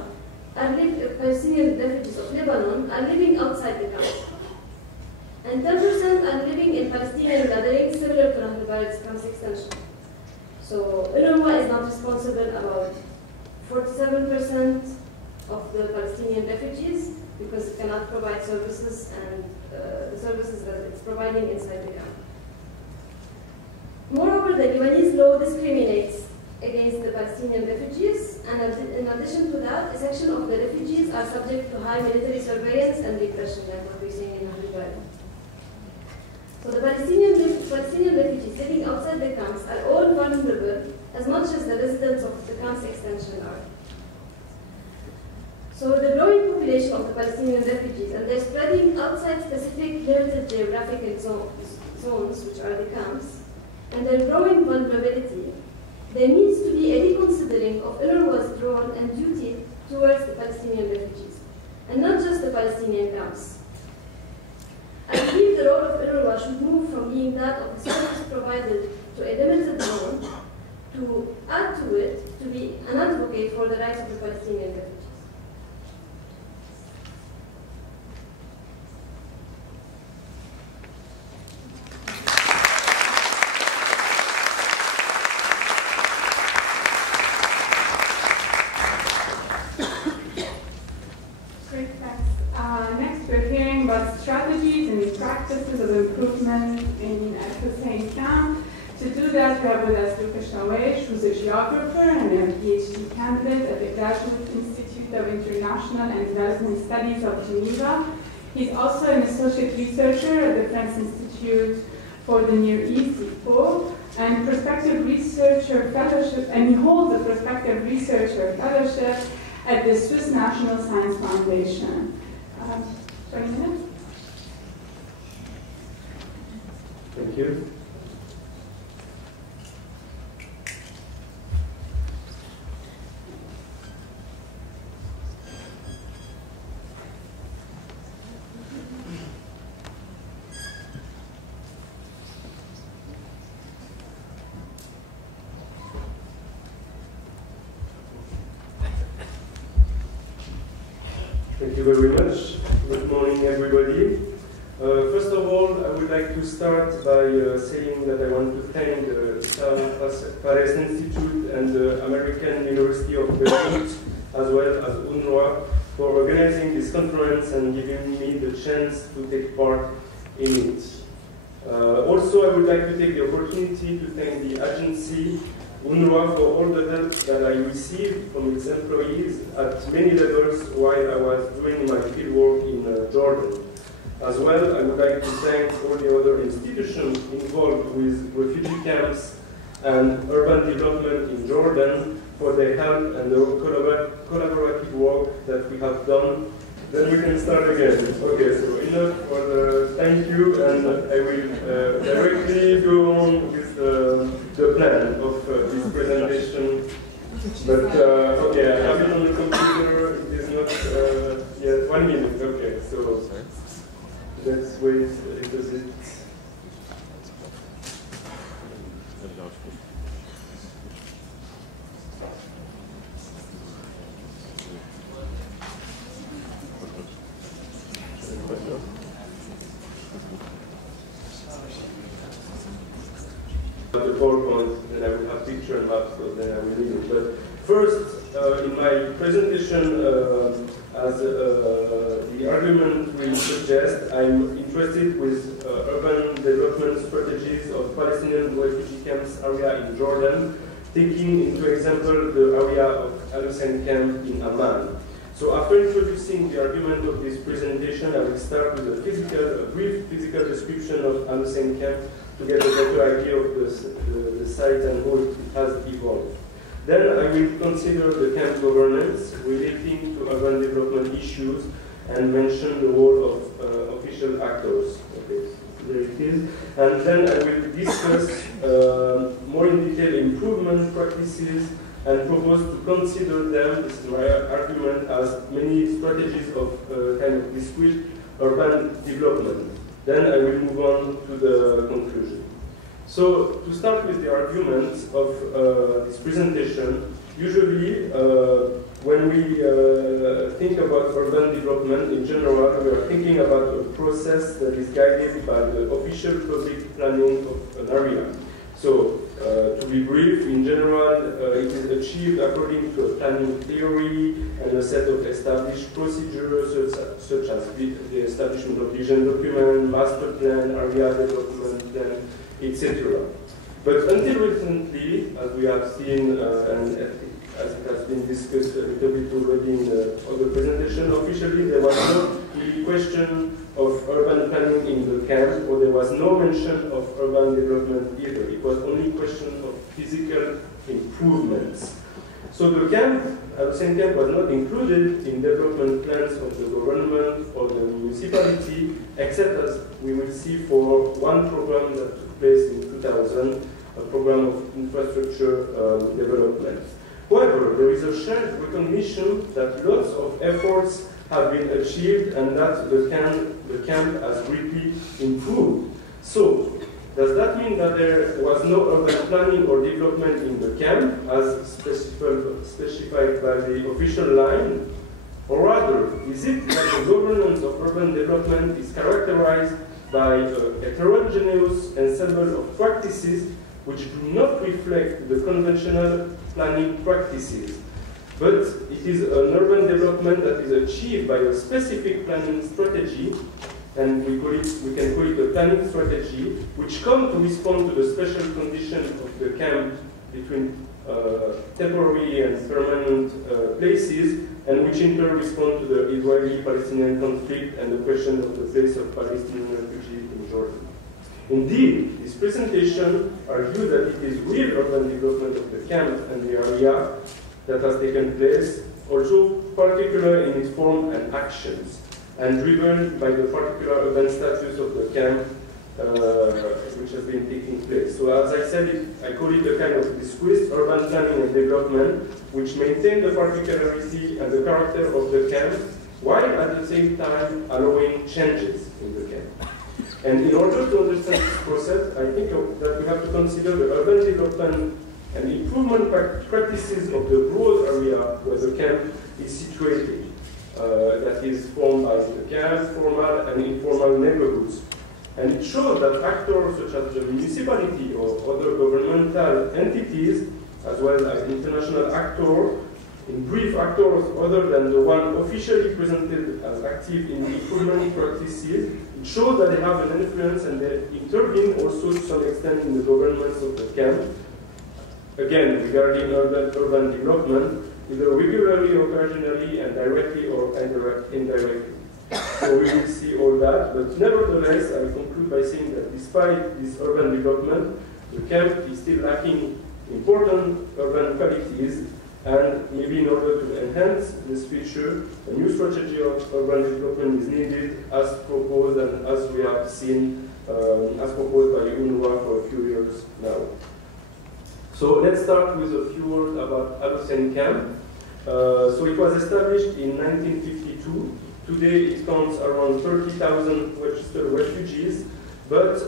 Palestinian refugees of Lebanon are living outside the camp. And 10% are living in Palestinian gatherings towards camps extension. So UNRWA is not responsible about 47% of the Palestinian refugees because it cannot provide services and the services that it's providing inside the camp. Moreover, the Lebanese law discriminates against the Palestinian refugees, and in addition to that, a section of the refugees are subject to high military surveillance and repression, like what we're seeing in Beirut. So the Palestinian refugees sitting outside the camps are all vulnerable as much as the residents of the camp's extension are. So the growing population of the Palestinian refugees, and they're spreading outside specific limited geographical zones, which are the camps, and their growing vulnerability, there needs to be a reconsidering of UNRWA's role and duty towards the Palestinian refugees, and not just the Palestinian camps. I believe the role of UNRWA should move from being that of a service provided to a limited zone to add to it to be an advocate for the rights of the Palestinian refugees. Strategies and practices of improvement at the same camp. To do that, we have with us Stuttgart, who's a geographer and a PhD candidate at the Graduate Institute of International and Development Studies of Geneva. He's also an associate researcher at the French Institute for the Near East, IFI, and prospective researcher fellowship, and he holds a prospective researcher fellowship at the Swiss National Science Foundation. 20 minutes. Thank you. Thank you very much. Good morning, everybody. First of all, I would like to start by saying that I want to thank the Issam Institute and the American University of Beirut, as well as UNRWA, for organizing this conference and giving me the chance to take part in it. Also, I would like to take the opportunity to thank the agency, UNRWA, for all the help that I received from its employees at many levels while I was doing my fieldwork in Jordan. As well, I would like to thank all the other institutions involved with refugee camps and urban development in Jordan for their help and the collaborative work that we have done. Then we can start again. Okay, so enough for the thank you, and I will directly go on with the plan of this presentation. But okay, I have it on the computer. It is not yet 1 minute. Okay, so let's wait a little bit. The PowerPoint, then I will have picture and map, so then I will need it. But first, in my presentation, as the argument will suggest, I'm interested with urban development strategies of Palestinian refugee camps area in Jordan, taking into example the area of Al-Hussein camp in Amman. So after introducing the argument of this presentation, I will start with a brief physical description of Al-Hussein camp to get a better idea of the site and how it has evolved. Then I will consider the camp governance relating to urban development issues and mention the role of official actors. Okay, there it is. And then I will discuss more in detail improvement practices and propose to consider them, this is my argument, as many strategies of kind of discrete urban development. Then I will move on to the conclusion. So to start with the arguments of this presentation, usually when we think about urban development in general, we are thinking about a process that is guided by the official public planning of an area. So, to be brief, in general, it is achieved according to a planning theory and a set of established procedures such as the establishment of vision document, master plan, area development plan, etc. But until recently, as we have seen and as it has been discussed a little bit already in the other presentation, officially there was no really question of urban planning in the camp, or there was no mention of urban development either. It was only question of physical improvements. So the camp, Palestine camp, was not included in development plans of the government or the municipality, except as we will see for one program that took place in 2000, a program of infrastructure development. However, there is a shared recognition that lots of efforts have been achieved and that the camp has greatly improved. So, does that mean that there was no urban planning or development in the camp as specified by the official line? Or rather, is it that the governance of urban development is characterized by a heterogeneous ensemble of practices which do not reflect the conventional planning practices, but it is an urban development that is achieved by a specific planning strategy, and we can call it a planning strategy, which comes to respond to the special condition of the camp between temporary and permanent places, and which in turn respond to the Israeli-Palestinian conflict and the question of the place of Palestinian refugees in Jordan. Indeed, this presentation argues that it is real urban development of the camp and the area that has taken place, also particular in its form and actions, and driven by the particular urban status of the camp which has been taking place. So as I said, I call it a kind of discrete urban planning and development which maintain the particularity and the character of the camp, while at the same time allowing changes in the camp. And in order to understand this process, I think that we have to consider the urban development and improvement practices of the broad area where the camp is situated. That is formed by the camp, formal and informal neighborhoods. And it shows that actors such as the municipality or other governmental entities, as well as international actors, in brief actors other than the one officially presented as active in the improvement practices, it shows that they have an influence and they intervene also to some extent in the governments of the camp. Again, regarding urban development, either regularly, occasionally, and directly or indirectly. So we will see all that, but nevertheless, I conclude by saying that despite this urban development, the camp is still lacking important urban qualities, and maybe in order to enhance this feature, a new strategy of urban development is needed as proposed and as we have seen, as proposed by UNRWA for a few years now. So let's start with a few words about Palestine camp. So it was established in 1952. Today it counts around 30,000 registered refugees, but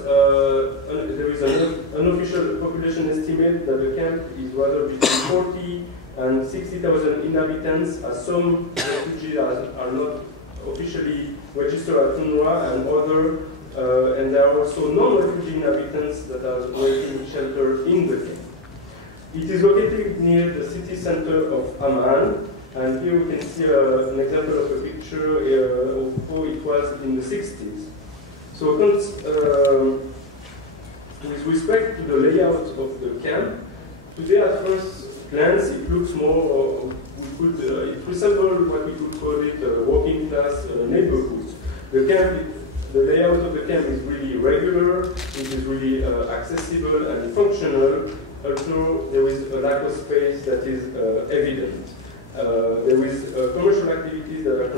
there is an unofficial population estimate that the camp is rather between 40 and 60,000 inhabitants, as some refugees are not officially registered at UNRWA and other, and there are also non-refugee inhabitants that are taking shelter in the camp. It is located near the city center of Amman, and here we can see an example of a picture of how it was in the 60s. So with respect to the layout of the camp, today at first glance it looks more, it resembles what we could call it working class neighborhoods. The layout of the camp is really regular, it is really accessible and functional, although there is a lack of space that is evident. There is commercial activities that are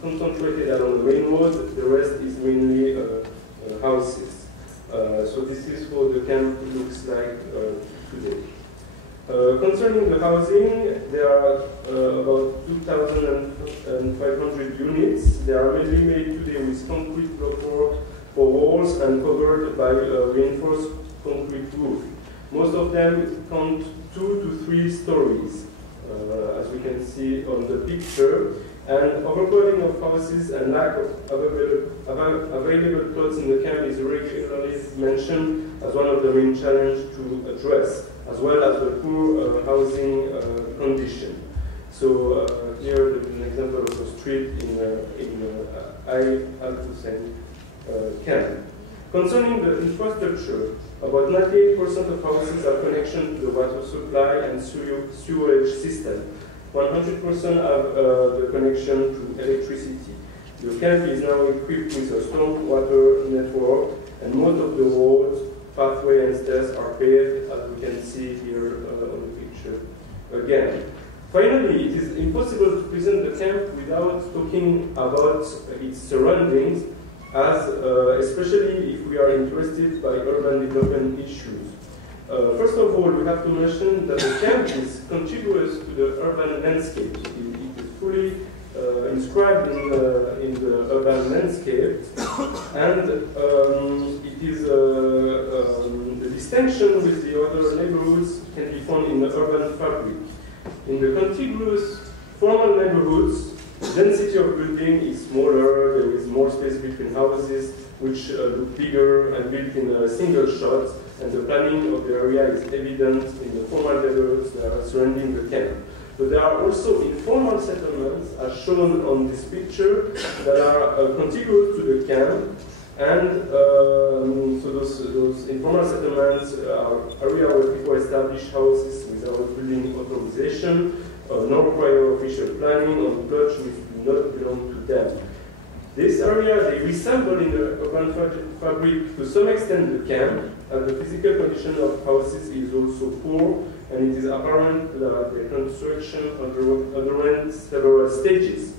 concentrated along the main road, the rest is mainly houses. So this is how the camp looks like today. Concerning the housing, there are about 2,500 units. They are mainly made today with concrete blockwork for walls and covered by a reinforced concrete roof. Most of them count 2 to 3 stories, as we can see on the picture. And overcrowding of houses and lack of available plots in the camp is regularly mentioned as one of the main challenges to address, as well as the poor housing condition. So here there is an example of a street in Al-Hussein camp. Concerning the infrastructure, about 98% of houses have connection to the water supply and sewage system. 100% have the connection to electricity. The camp is now equipped with a stormwater network, and most of the roads, pathway, and stairs are paved, as we can see here on the picture again. Finally, it is impossible to present the camp without talking about its surroundings, as especially if we are interested by urban development issues. First of all, we have to mention that the camp is contiguous to the urban landscape. It is fully inscribed in the urban landscape, and it is the distinction with the other neighborhoods can be found in the urban fabric. In the contiguous formal neighborhoods, density of building is smaller, there is more space between houses, which look bigger and built in a single shot, and the planning of the area is evident in the formal neighborhoods that are surrounding the camp. But there are also informal settlements, as shown on this picture, that are contiguous to the camp, and so those informal settlements are areas where people establish houses without building authorization, no prior official planning on plots which do not belong to them. This area, they resemble in the urban fabric to some extent the camp, and the physical condition of houses is also poor, and it is apparent that the construction underwent several stages.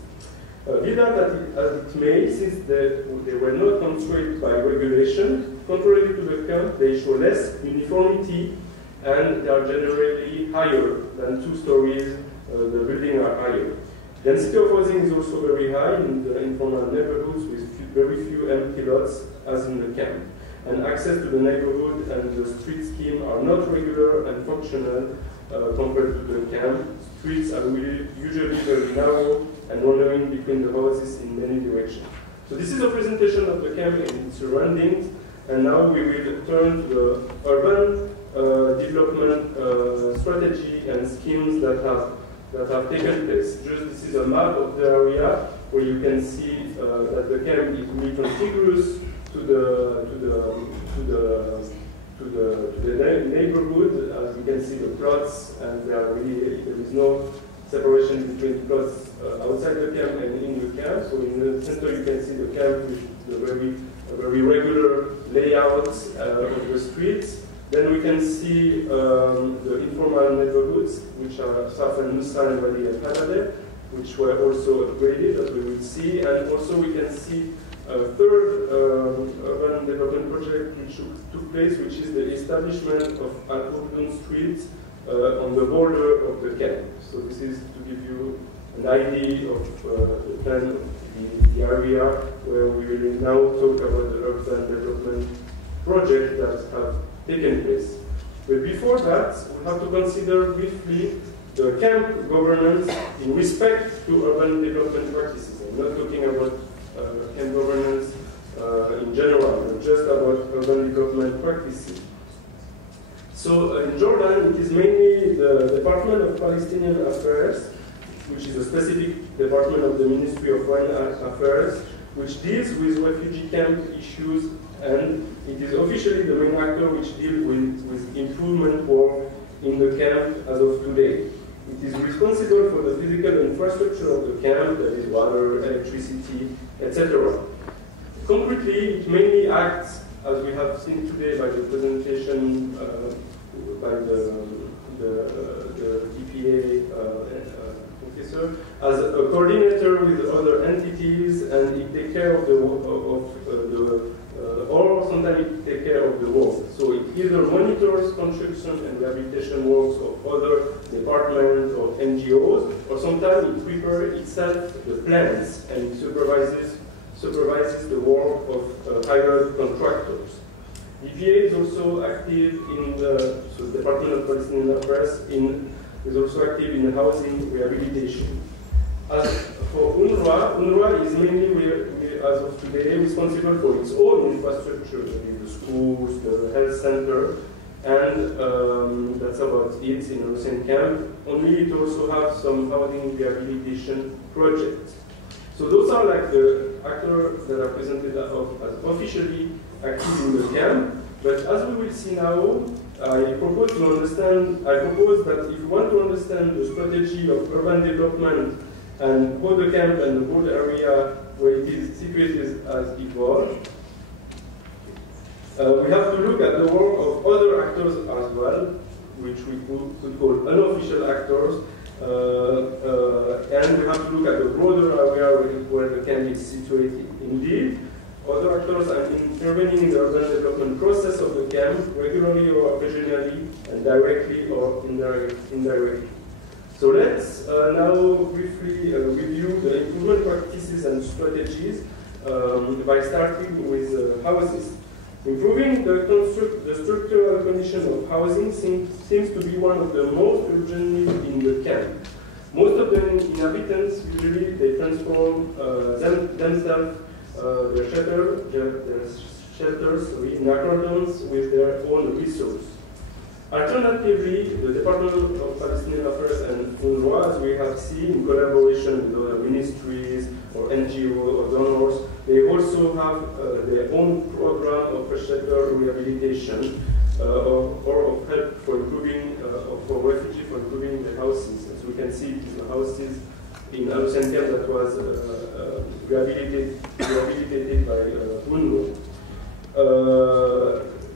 Be that as it may, since they were not constructed by regulation, contrary to the camp, they show less uniformity, and they are generally higher than 2 stories. The buildings are higher. Density of housing is also very high in the informal neighborhoods, with very few empty lots, as in the camp. And access to the neighborhood and the street scheme are not regular and functional compared to the camp. Streets are usually very narrow and wandering between the houses in many directions. So this is a presentation of the camp and its surroundings, and now we will turn to the urban development strategy and schemes that have taken place. This is a map of the area where you can see that the camp is really contiguous to the neighborhood. As you can see, the plots, and there is no separation between plots outside the camp and in the camp. So in the center, you can see the camp with the very regular layout of the streets. Then we can see the informal neighborhoods, which are Saf and Musa and Wadi and Hadadeh, which were also upgraded, as we will see. And also we can see a third urban development project which took place, which is the establishment of Al-Urdun Street on the border of the camp. So this is to give you an idea of the plan of the area where we will now talk about the urban development project that have taken place. But before that, we have to consider briefly the camp governance in respect to urban development practices. I'm not talking about camp governance in general, but just about urban development practices. So in Jordan, it is mainly the Department of Palestinian Affairs, which is a specific department of the Ministry of Foreign Affairs, which deals with refugee camp issues, and it is officially the main actor which deals with improvement work in the camp as of today. It is responsible for the physical infrastructure of the camp, that is water, electricity, etc. Concretely, it mainly acts, as we have seen today by the presentation by the DPA professor, as a coordinator with other entities, and it takes care of or sometimes it takes care of the work. So it either monitors construction and rehabilitation works of other departments or NGOs, or sometimes it prepares itself the plans and it supervises the work of hired contractors. EPA is also active in the Department of Palestinian Affairs is also active in housing rehabilitation. As for UNRWA, UNRWA is mainly, as of today, responsible for its own infrastructure, the schools, the health center, and that's about it in the same camp. Only it also has some housing rehabilitation projects. So those are like the actors that are presented as officially active in the camp. But as we will see now, I propose that if you want to understand the strategy of urban development and how the camp and the whole area where it is situated has evolved, we have to look at the work of other actors as well, which we could call unofficial actors, and we have to look at the broader area where the camp is situated. Indeed, other actors are intervening in the urban development process of the camp regularly or occasionally, and directly or indirectly. So let's now briefly review the improvement practices and strategies by starting with houses. Improving the structural condition of housing seems to be one of the most urgent needs in the camp. Most of the inhabitants, usually, they transform themselves, their shelters in accordance with their own resources. Alternatively, the Department of Palestinian Affairs and UNRWA, as we have seen, in collaboration with other ministries or NGOs or donors, they also have their own program of shelter rehabilitation or of help for improving, for refugees, for improving the houses. As we can see, it is the houses in Al-Hussein camp that was rehabilitated by UNRWA.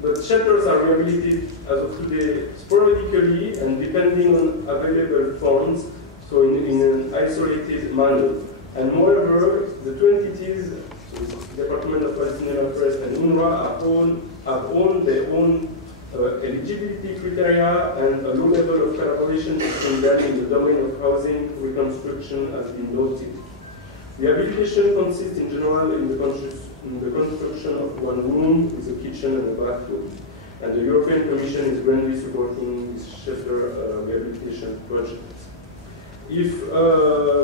But shelters are rehabilitated as of today sporadically and depending on available funds, so in an isolated manner. And moreover, the two entities, so the Department of Palestinian Affairs and UNRWA, have owned their own eligibility criteria, and a low level of collaboration between them in the domain of housing reconstruction has been noted. Rehabilitation consists in general in the construction of one room with a kitchen and a bathroom. And the European Commission is grandly supporting this shelter rehabilitation project. If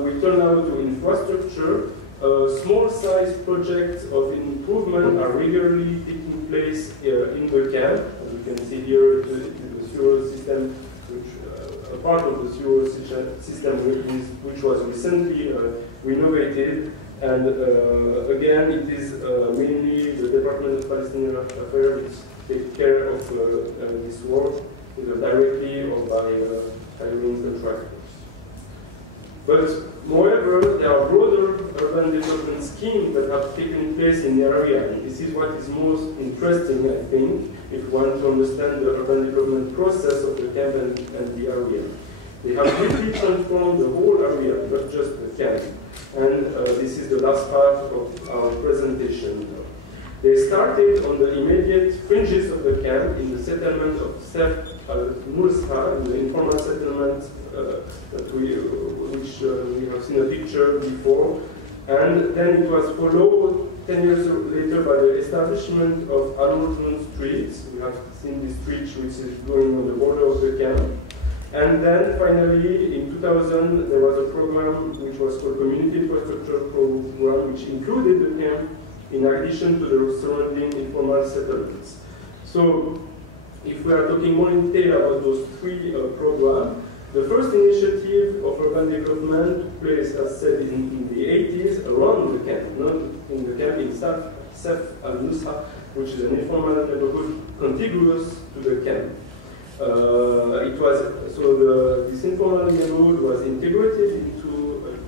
we turn now to infrastructure, small-sized projects of improvement are regularly taking place in the camp. As you can see here, the sewer system, a part of the sewer system which was recently renovated. And again, it is mainly the Department of Palestinian Affairs that take care of this work, either directly or by hiring contractors. But moreover, there are broader urban development schemes that have taken place in the area, and this is what is most interesting, I think, if you want to understand the urban development process of the camp and the area. They have really transformed the whole area, not just the camp. And this is the last part of our presentation. They started on the immediate fringes of the camp in the settlement of Sef al-Nusha, in the informal settlement which we have seen a picture before. And then it was followed 10 years later by the establishment of Al-Murtun Street. We have seen this street which is going on the border of the camp. And then finally, in 2000, there was a program which was called Community Infrastructure Program, which included the camp in addition to the surrounding informal settlements. So, if we are talking more in detail about those three programs, the first initiative of urban development took place, as said, in the 80s around the camp, not in the camp in Sef al-Nusha, which is an informal neighborhood contiguous to the camp. This informal neighborhood was integrated into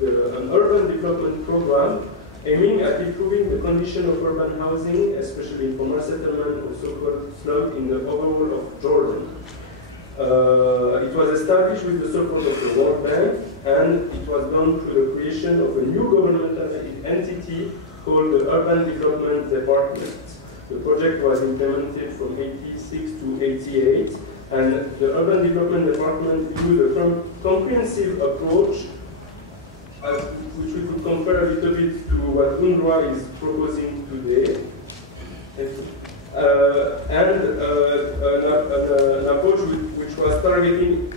an urban development program aiming at improving the condition of urban housing, especially informal settlement or so-called slum in the overall of Jordan. It was established with the support of the World Bank, and it was done through the creation of a new governmental entity called the Urban Development Department. The project was implemented from 86 to 88. And the Urban Development Department used a comprehensive approach, which we could compare a little bit to what UNRWA is proposing today. And an approach which was targeting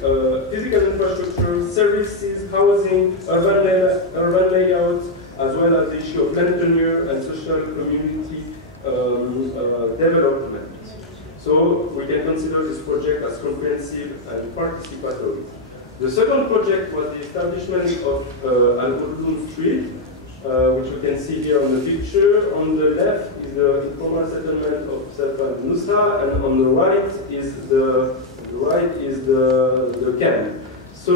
physical infrastructure, services, housing, urban community development. So we can consider this project as comprehensive and participatory. The second project was the establishment of Al-Urdun Street, which we can see here on the picture. On the left is the informal settlement of Self al-Nusra, and on the right is the camp. So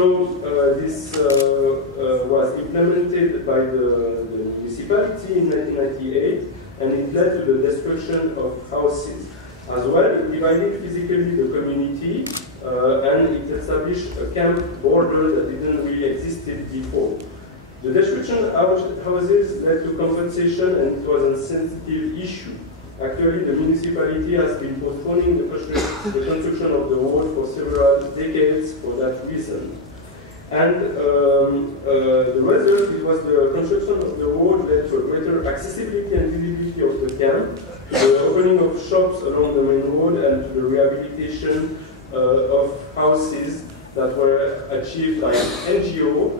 this was implemented by the municipality in 1998, and it led to the destruction of houses. As well, it divided physically the community, and it established a camp border that didn't really existed before. The destruction of houses led to compensation, and it was a sensitive issue. Actually, the municipality has been postponing the construction of the wall for several decades for that reason. And the result was the construction of the wall led to a greater accessibility and visibility of the camp, the opening of shops along the main road, and to the rehabilitation of houses that were achieved by NGO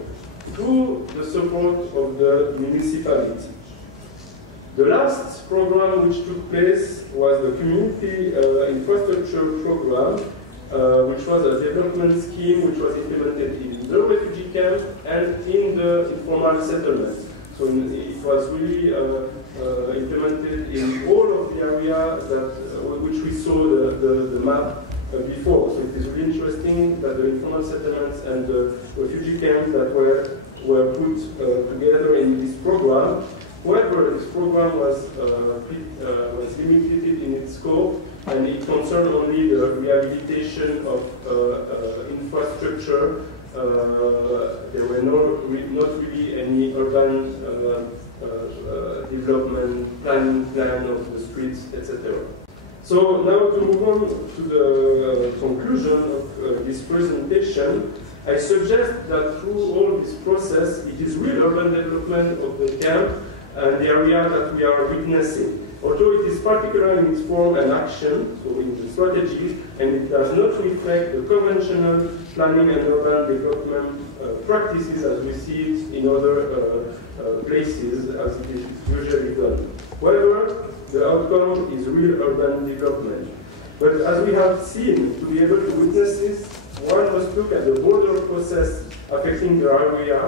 through the support of the municipality. The last program which took place was the community infrastructure program, which was a development scheme which was implemented in the refugee camp and in the informal settlements. So it was really implemented in all of the area that which we saw the map before. So it is really interesting that the informal settlements and the refugee camps that were put together in this program. However, this program was limited in its scope, and it concerned only the rehabilitation of infrastructure. There were not really any urban development plan of the streets, etc. So now to move on to the conclusion of this presentation, I suggest that through all this process, it is real urban development of the camp and the area that we are witnessing. Although it is particular in its form and action, so in the strategies, and it does not reflect the conventional planning and urban development practices as we see it in other places, as it is usually done. However, the outcome is real urban development. But as we have seen, to be able to witness this, one must look at the broader process affecting the area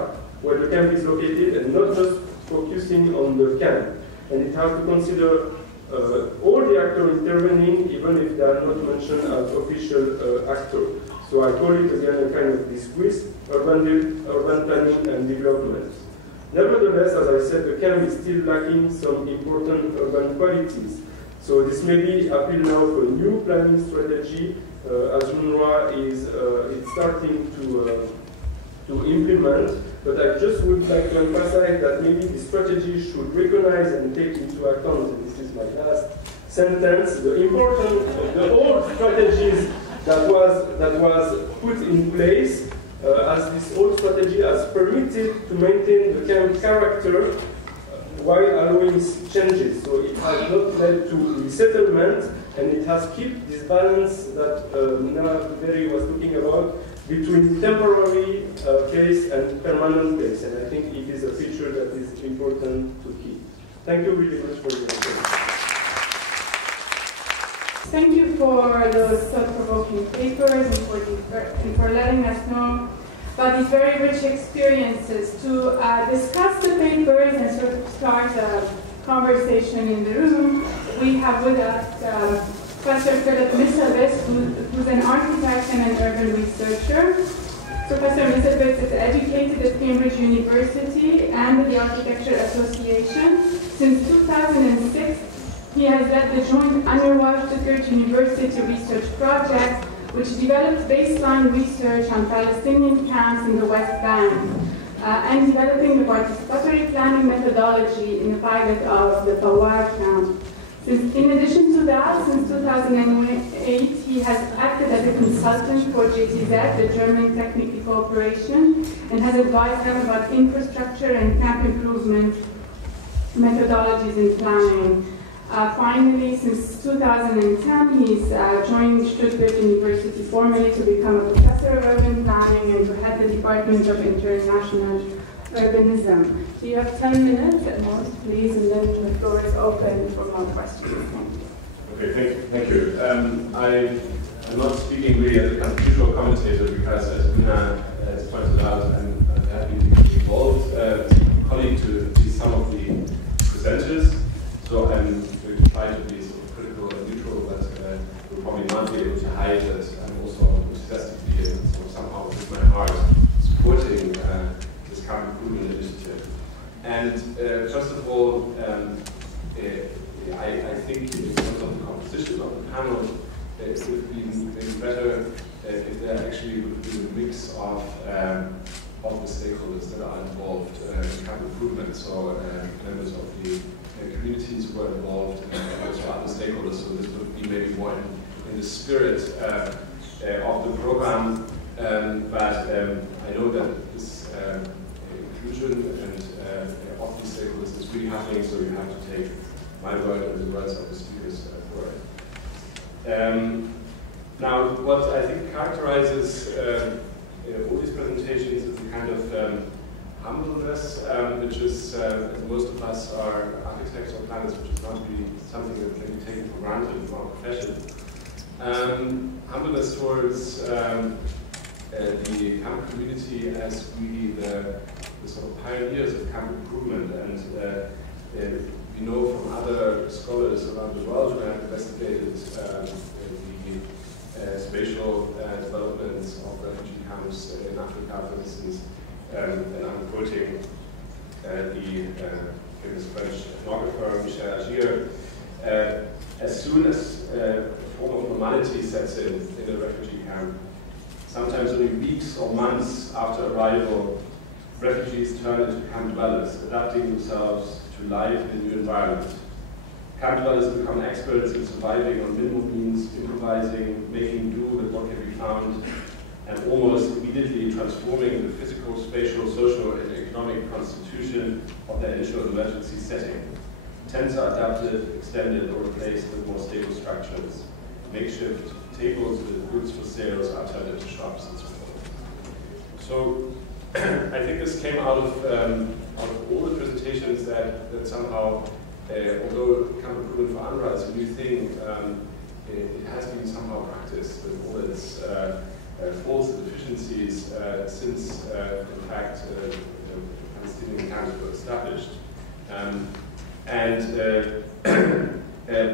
where the camp is located, and not just focusing on the camp. And it has to consider all the actors intervening, even if they are not mentioned as official actors. So I call it again a kind of discrete urban planning and development. Nevertheless, as I said, the camp is still lacking some important urban qualities. So this may be appeal now for a new planning strategy, as UNRWA is starting to implement. But I just would like to emphasize that maybe the strategy should recognize and take into account, and this is my last sentence, the importance of the old strategies that was put in place, as this old strategy has permitted to maintain the camp character while allowing changes. So it has not led to resettlement, and it has kept this balance that Neri was talking about, between temporary place and permanent place. And I think it is a feature that is important to keep. Thank you really much for your attention. Thank you for those thought-provoking papers and for letting us know about these very rich experiences. To discuss the papers and sort of start a conversation in the room, we have with us Professor Phillip Misselwitz, who's an architect and an urban researcher. Professor Misselwitz is educated at Cambridge University and the Architecture Association. Since 2006, he has led the joint UNRWA Stuttgart University Research Project, which develops baseline research on Palestinian camps in the West Bank, and developing the participatory planning methodology in the pilot of the Fawar camp. In addition to that, since 2008, he has acted as a consultant for GTZ, the German Technical Cooperation, and has advised them about infrastructure and camp improvement methodologies in planning. Finally, since 2010, he's joined Stuttgart University formally to become a professor of urban planning and to head the Department of International urbanism. So you have 10 minutes at most, please, and then the floor is open for more questions. Okay, thank you. I'm not speaking really as a kind of visual commentator because, as Una has pointed out, I'm happy to be involved, colleague to see some of the presenters. So I'm going to try to be sort of critical and neutral, but will probably not be able to hide that I'm also enthusiastically and sort of somehow with my heart supporting this carbon improvement initiative. And first of all, I think in terms of the composition of the panel, it would have been maybe better if there actually would have been a mix of the stakeholders that are involved in carbon improvement. So members of the communities who are involved and also other stakeholders. So this would be maybe more in the spirit of the program. But I know that this inclusion and of these stakeholders is really happening, so you have to take my word and the words of the speakers for it. Now, what I think characterizes all these presentations is a kind of humbleness, which is, most of us are architects or planners, which is not really something that can be taken for granted in our profession. Humbleness towards the camp community as really the sort of pioneers of camp improvement, and we know from other scholars around the world who have investigated the spatial developments of refugee camps in Africa, for instance, and I'm quoting the famous French ethnographer Michel Agier. As soon as a form of normality sets in a refugee camp, sometimes only weeks or months after arrival, refugees turn into camp dwellers, adapting themselves to life in a new environment. Camp dwellers become experts in surviving on minimal means, improvising, making do with what can be found, and almost immediately transforming the physical, spatial, social, and economic constitution of their initial emergency setting. Tents are adapted, extended, or replaced with more stable structures. Makeshift tables with goods for sales are turned into shops and so forth. So I think this came out of all the presentations that somehow, although camp improvement for UNRWA is a new thing, it has been somehow practiced with all its faults and deficiencies since, in fact, Palestinian camps were established.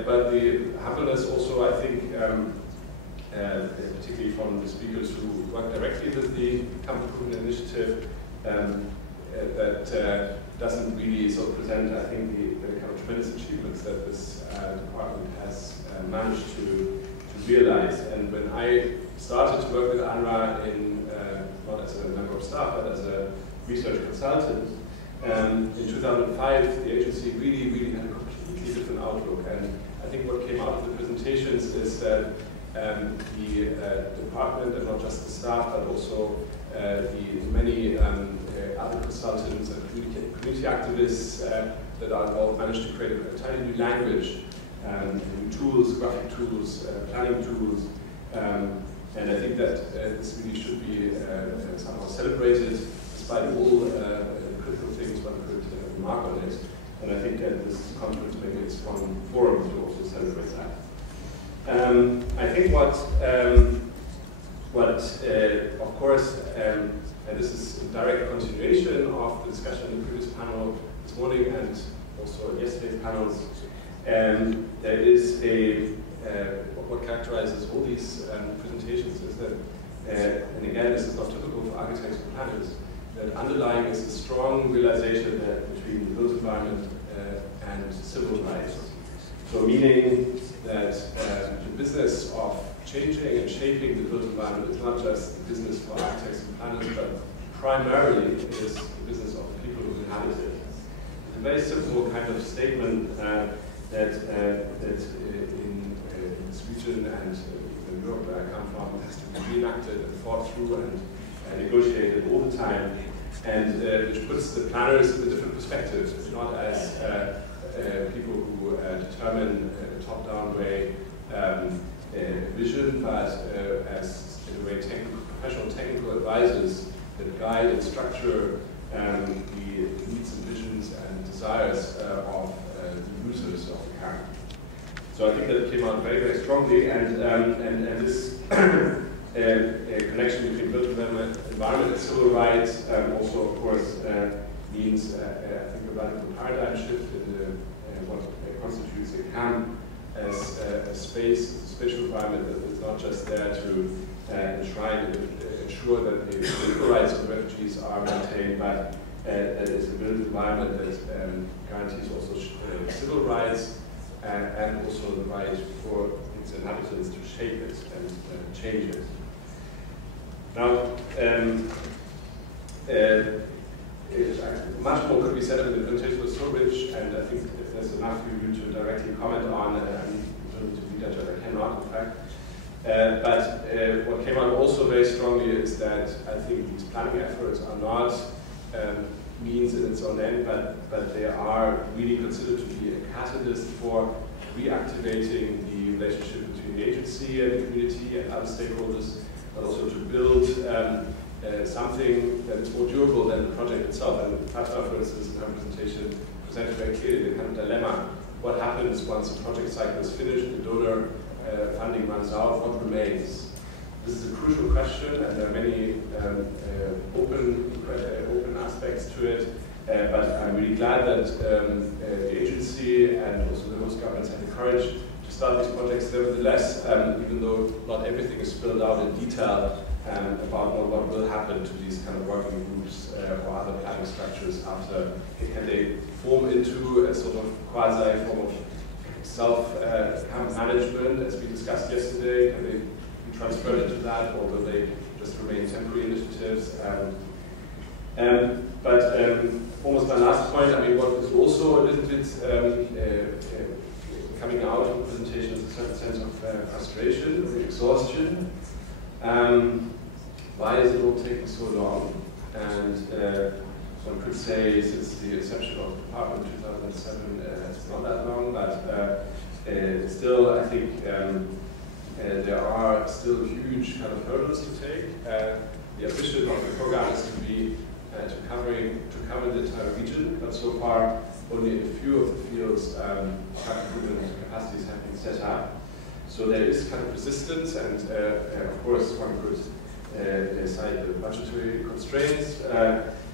But the humbleness also, I think, particularly from the speakers who work directly with the camp improvement initiative, that doesn't really sort of present, I think, the kind of tremendous achievements that this department has managed to realize. And when I started to work with UNRWA not as a member of staff, but as a research consultant, in 2005, the agency really had a completely different outlook. And I think what came out of the presentations is that the department, and not just the staff, but also the many other consultants and community activists that are involved, managed to create a entirely new language, new tools, graphic tools, planning tools, and I think that this really should be somehow celebrated, despite all the critical things one could remark on it. And I think that this conference maybe is one forum to also celebrate that. I think what of course, and this is a direct continuation of the discussion in the previous panel this morning and also yesterday's panels, there is what characterizes all these presentations is that, and again, this is not typical for architects and planners, that underlying is a strong realization that between the built environment and civil rights. So meaning that the business of changing and shaping the built environment is not just the business for architects and planners, but primarily it is the business of the people who inhabit it. It's a very simple kind of statement that in this region and in Europe where I come from has to be reenacted and thought through and negotiated all the time, and which puts the planners in a different perspective. It's not as people who determine a top-down way vision, but as in a way professional technical advisors that guide and structure the needs and visions and desires of the users of the camp. So I think that it came out very, very strongly, and this connection between built environment and civil rights also, of course, means I think a radical paradigm shift in what constitutes a camp as a space, a spatial environment that is not just there to ensure that the political rights of refugees are maintained, but that is a built environment that guarantees also civil rights and also the right for its inhabitants to shape it and change it. Now, much more could be said. The presentation was so rich, and I think there's enough for you to directly comment on. I need to read that, I cannot, in fact. But what came out also very strongly is that I think these planning efforts are not means in its own end, but they are really considered to be a catalyst for reactivating the relationship between the agency and the community and other stakeholders, but also to build something that is more durable than the project itself. And Fatma, for instance, in her presentation, presented very clearly the kind of dilemma. What happens once a project cycle is finished, the donor funding runs out, what remains? This is a crucial question, and there are many open aspects to it. But I'm really glad that the agency and also the host governments had the courage to start these projects nevertheless, even though not everything is spelled out in detail about what will happen to these kind of working groups or other planning structures after. Can they form into a sort of quasi form of self-camp management, as we discussed yesterday? Can they be transferred into that, or will they just remain temporary initiatives? But almost my last point, I mean, what is also a little bit coming out of the presentation is a certain sense of frustration, exhaustion. Why is it all taking so long? And one could say since the inception of the department in 2007, it's not that long, but still I think there are still huge kind of hurdles to take. The ambition of the program is to be to cover the entire region, but so far only a few of the fields improvement capacities have been set up. So there is kind of resistance, and of course one could cite the budgetary constraints,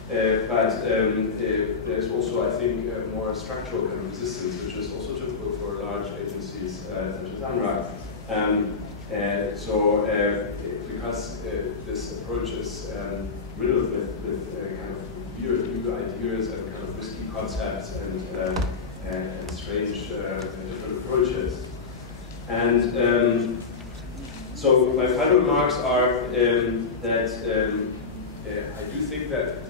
but there's also, I think, more structural kind of resistance, which is also typical for large agencies such as UNRWA. Because this approach is riddled with kind of weird new ideas and kind of risky concepts and strange different approaches. And so my final remarks are that I do think that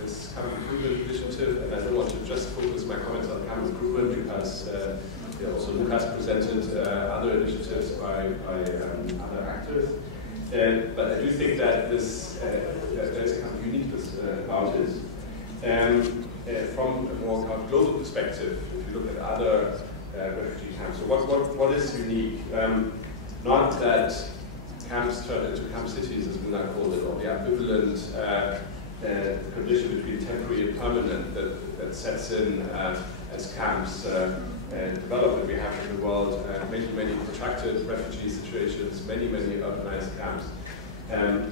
this kind of improvement initiative, and I don't want to just focus my comments on camp improvement because also Lucas presented other initiatives by other actors. But I do think that there's a kind of uniqueness about it. From a more kind of global perspective, if you look at other refugee camps, so what is unique? Not that camps turn into camp cities, as we now call it, or the ambivalent condition between temporary and permanent that sets in as camps develop. And we have in the world many protracted refugee situations, many urbanized camps.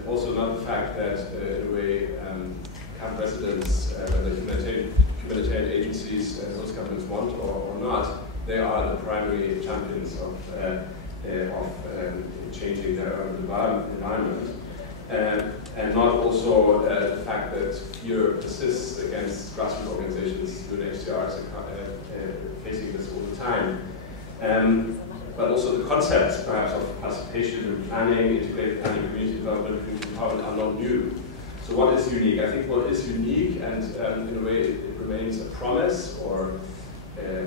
Also not the fact that in a way camp residents, whether humanitarian agencies and host governments want or not, they are the primary champions of changing their urban environment. And not also the fact that fear persists against grassroots organizations. UNHCR is facing this all the time. But also the concepts, perhaps, of participation in planning, integrated planning, community development, community empowerment are not new. So what is unique? I think what is unique, and in a way it remains a promise or a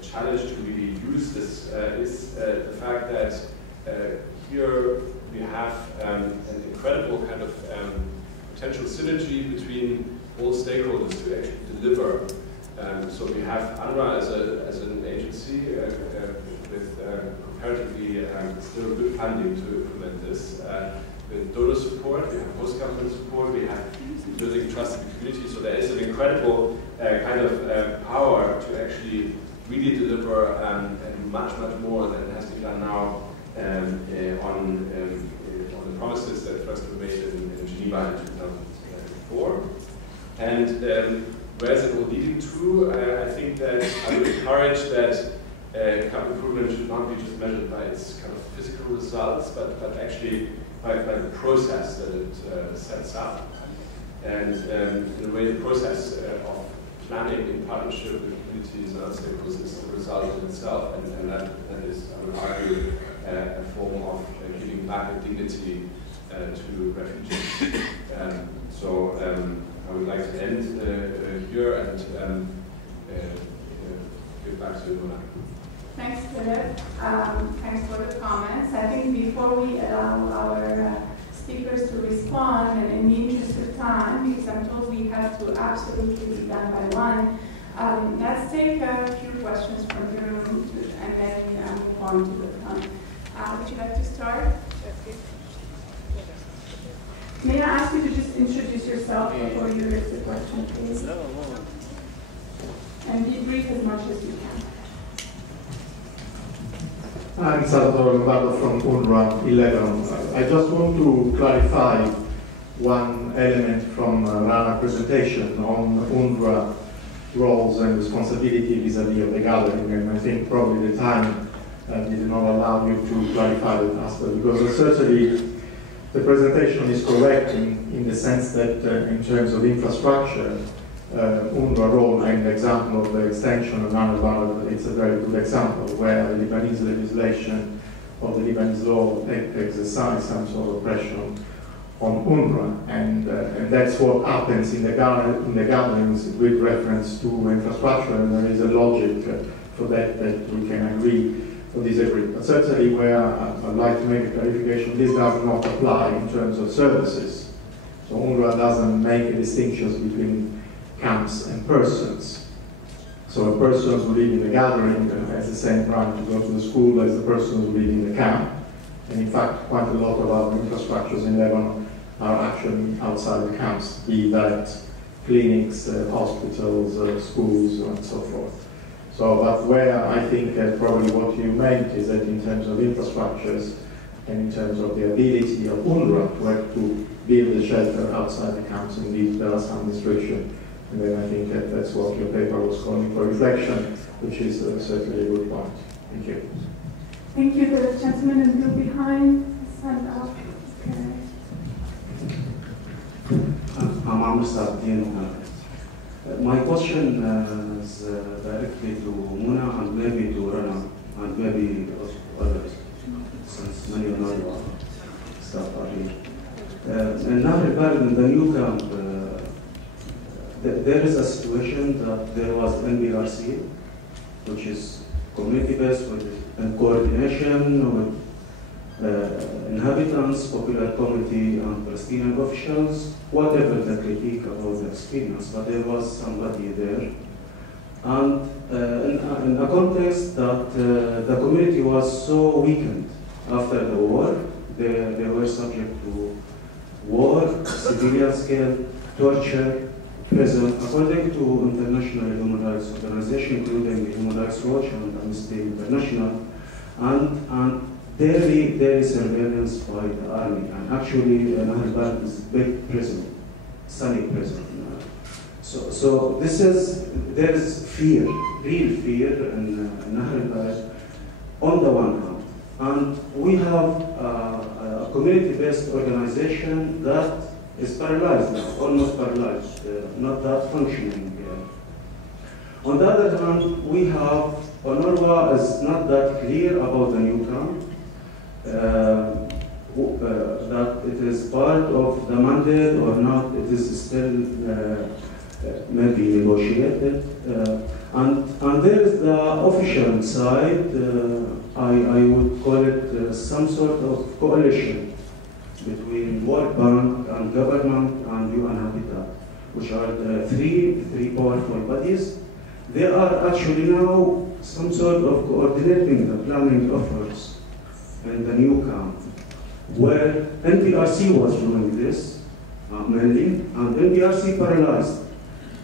challenge to really use this, is the fact that here we have an incredible kind of potential synergy between all stakeholders to actually deliver. So we have UNRWA as an agency with comparatively still good funding to implement this. donor support, we have host government support, we have building trust in the community. So there is an incredible kind of power to actually really deliver and much more than has been done now on the promises that first were made in Geneva in 2004. And where is it all leading to? I think that I would encourage that camp improvement should not be just measured by its kind of physical results, but actually by the process that it sets up. And in a way, the process of planning in partnership with communities and other stakeholders is the result in itself, and that is, I would argue, a form of giving back a dignity to refugees. So I would like to end here and give back to Mona. Thanks, Phillip. Thanks for the comments. I think before we allow our speakers to respond, and in the interest of time, because I'm told we have to absolutely be done by 1, let's take a few questions from the room and then move on to the front. Would you like to start? May I ask you to just introduce yourself before you raise the question, please? And be brief as much as you can. I'm Salvatore Lombardo from UNRWA 11. I just want to clarify one element from Rana's presentation on UNRWA roles and responsibility vis-à-vis of the gathering, and I think probably the time did not allow you to clarify that aspect, because certainly the presentation is correct in the sense that in terms of infrastructure, UNRWA role and the example of the extension of UNRWA, it's a very good example where the Lebanese legislation or the Lebanese law exercise some sort of pressure on UNRWA, and that's what happens in the gatherings with reference to infrastructure, and there is a logic for that we can agree or disagree. But certainly where I'd like to make a clarification, this does not apply in terms of services. So UNRWA doesn't make distinctions between camps and persons. So a person who lives in the gathering has the same right to go to the school as the person who lives in the camp. And in fact, quite a lot of our infrastructures in Lebanon are actually outside the camps, be that clinics, hospitals, schools, and so forth. So, but where I think probably what you meant is that in terms of infrastructures and in terms of the ability of UNRWA to have to build a shelter outside the camps, indeed there are some restrictions. And then I think that's what your paper was calling for reflection, which is certainly a good point. Thank you. Thank you. The gentleman in blue behind, stand up. Okay. I'm Amr Sardin. My question is directly to Mona and maybe to Rana and maybe others, since many of our staff are here. In that regard, in the new camp, there is a situation that there was NBRC, which is community-based and coordination with inhabitants, popular community, and Palestinian officials, whatever the critique about the experience, but there was somebody there. And in a context that the community was so weakened after the war, they were subject to war, civilian scale, torture, prison, according to international human rights organizations, including the Human Rights Watch and Amnesty International, and there is surveillance by the army, and actually Nahr is big prison, sunny prison. So there is fear, real fear in Nahr on the one hand, and we have a community-based organization that is paralyzed now, almost paralyzed, not that functioning. On the other hand, we have UNRWA is not that clear about the new camp, that it is part of the mandate or not, it is still maybe negotiated. And there is the official side, I would call it some sort of coalition between World Bank and government and UN Habitat, which are the three powerful bodies. They are actually now some sort of coordinating the planning efforts in the new camp. where NPRC was doing this mainly, and NPRC paralyzed.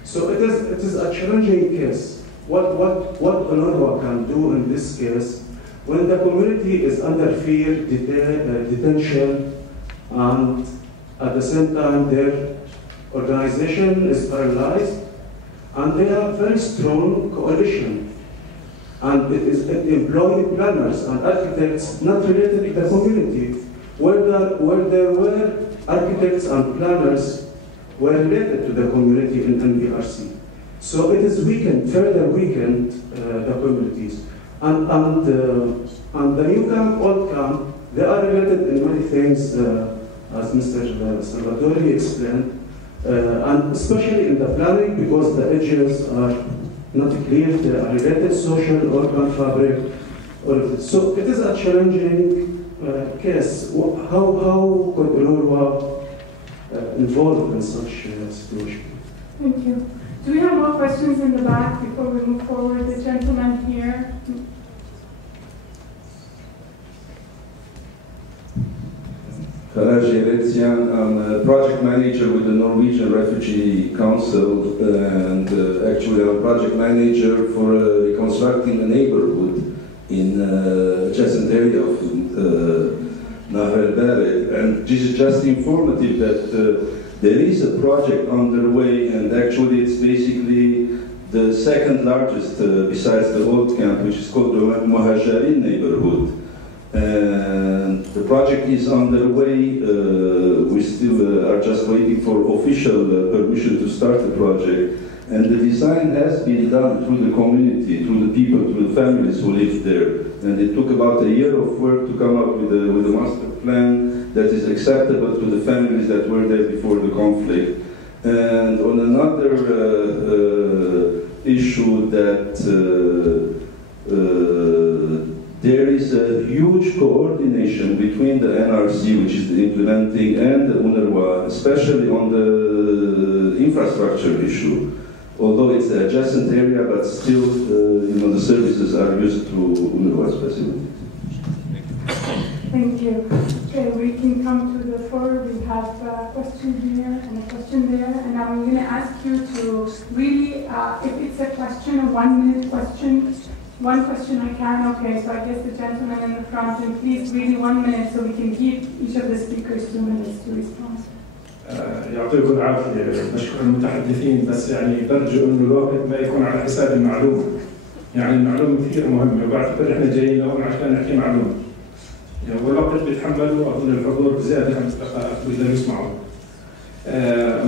So it is a challenging case. What UNRWA can do in this case, when the community is under fear, detention, and at the same time their organization is paralyzed, and they have very strong coalition, and it employed planners and architects not related to the community, where there were architects and planners were related to the community in NPRC. So it is further weakened the communities. And the new camp, old camp, they are related in many things, as Mr. Salvadori explained, and especially in the planning, because the edges are not clear, they are related social urban fabric. So it is a challenging case. How could UNRWA involve in such a situation? Thank you. Do we have more questions in the back before we move forward? The gentleman here. I'm a project manager with the Norwegian Refugee Council, and actually I'm a project manager for reconstructing a neighborhood in adjacent area of Nahr el-Bared. And this is just informative that there is a project underway, and actually it's basically the second largest besides the old camp, which is called the Muhajirin neighborhood. And the project is underway. We still are just waiting for official permission to start the project. And the design has been done through the community, through the people, through the families who live there. And it took about a year of work to come up with a master plan that is acceptable to the families that were there before the conflict. And on another issue that there is a huge coordination between the NRC, which is the implementing, and the UNRWA, especially on the infrastructure issue. Although it's an adjacent area, but still, the services are used through UNRWA's facilities. Thank you. Okay, we can come to the floor. We have a question here and a question there, and I'm going to ask you to really, if it's a question, a 1-minute question. One question I can, okay, so I guess the gentleman in the front, and please really 1 minute so we can give each of the speakers 2 minutes to respond. يعطيكم العافية، نشكر المتحدثين، بس يعني برجو إنه الوقت ما يكون على حساب المعلومة. يعني المعلومة كثير مهمة، وبعتبر إحنا جايين لهون عشان نحكي معلومة. يعني والوقت بيتحملوا أظن الحضور بزيادة 5 دقائق بيقدروا يسمعوا.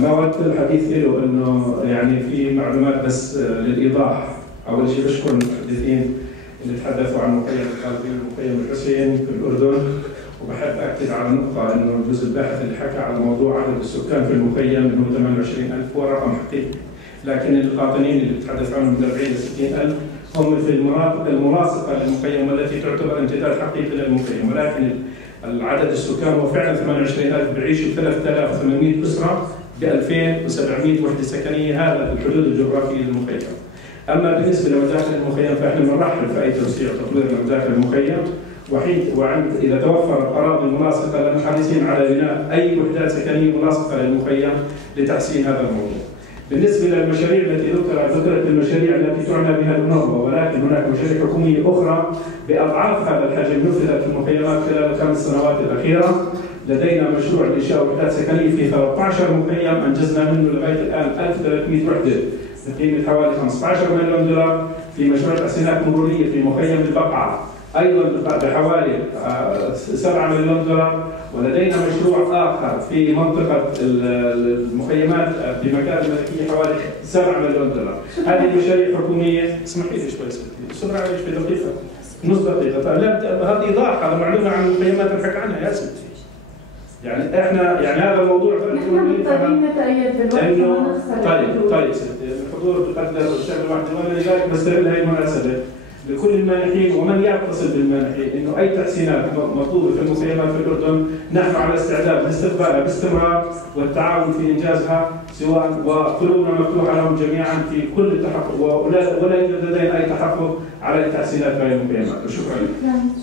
ما ودت الحديث له إنه يعني في معلومات بس للإيضاح. أول شيء بشكر المتحدثين اللي تحدثوا عن مخيم القلبي ومخيم الحسين في الأردن، وبحب أكد على نقطة إنه الجزء الباحث اللي حكى على موضوع عدد السكان في المخيم إنه 28,000 هو رقم حقيقي، لكن القاطنين اللي بتحدث عنهم من 40 ل 60,000 هم في المناطق الملاصقة للمخيم والتي تعتبر امتداد حقيقي للمخيم، ولكن العدد السكان هو فعلا 28,000 بيعيشوا 3,800 أسرة ب 2,700 وحدة سكنية، هذا الحدود الجغرافية للمخيم. أما بالنسبة لمداخل المخيم فإحنا بنرحب في أي توسيع وتطوير لمداخل المخيم، وعند إذا توفرت أراضي ملاصقة لنا حريصين على بناء أي وحدات سكنية ملاصقة للمخيم لتحسين هذا الموضوع. بالنسبة للمشاريع التي ذكرت المشاريع التي تعنى بها الأونروا، ولكن هناك مشاريع حكومية أخرى بأضعاف هذا الحجم نفذت في المخيمات خلال ال5 سنوات الأخيرة. لدينا مشروع لإنشاء وحدات سكنية في 13 مخيم أنجزنا منه لغاية الآن 1300 وحدة بقيمة حوالي 15 مليون دولار، في مشروع تحسينات مرورية في مخيم البقعة أيضا بحوالي 7 مليون دولار، ولدينا مشروع آخر في منطقة المخيمات في مكان الملكية حوالي 7 مليون دولار. هذه مشاريع حكومية. اسمحي لي شوي سرعة عليك في دقيقة نص دقيقة. هذا إيضاح، هذا معلومة عن المخيمات اللي حكى عنها يا سيدي. يعني احنا هذا الموضوع نحن مضطرين نتأيد بالوقت. طيب سيدي، الحضور بقدر الشعب الواحد، وانا لذلك بستغل هذه المناسبة لكل المانحين ومن يتصل بالمانحين انه اي تحسينات مطلوبه في المخيمات في الاردن نحن على استعداد لاستقبالها باستمرار والتعاون في انجازها، سواء وقلوبنا مفتوحه لهم جميعا في كل التحقق، ولا يوجد لدينا اي تحقق على التحسينات في المخيمات.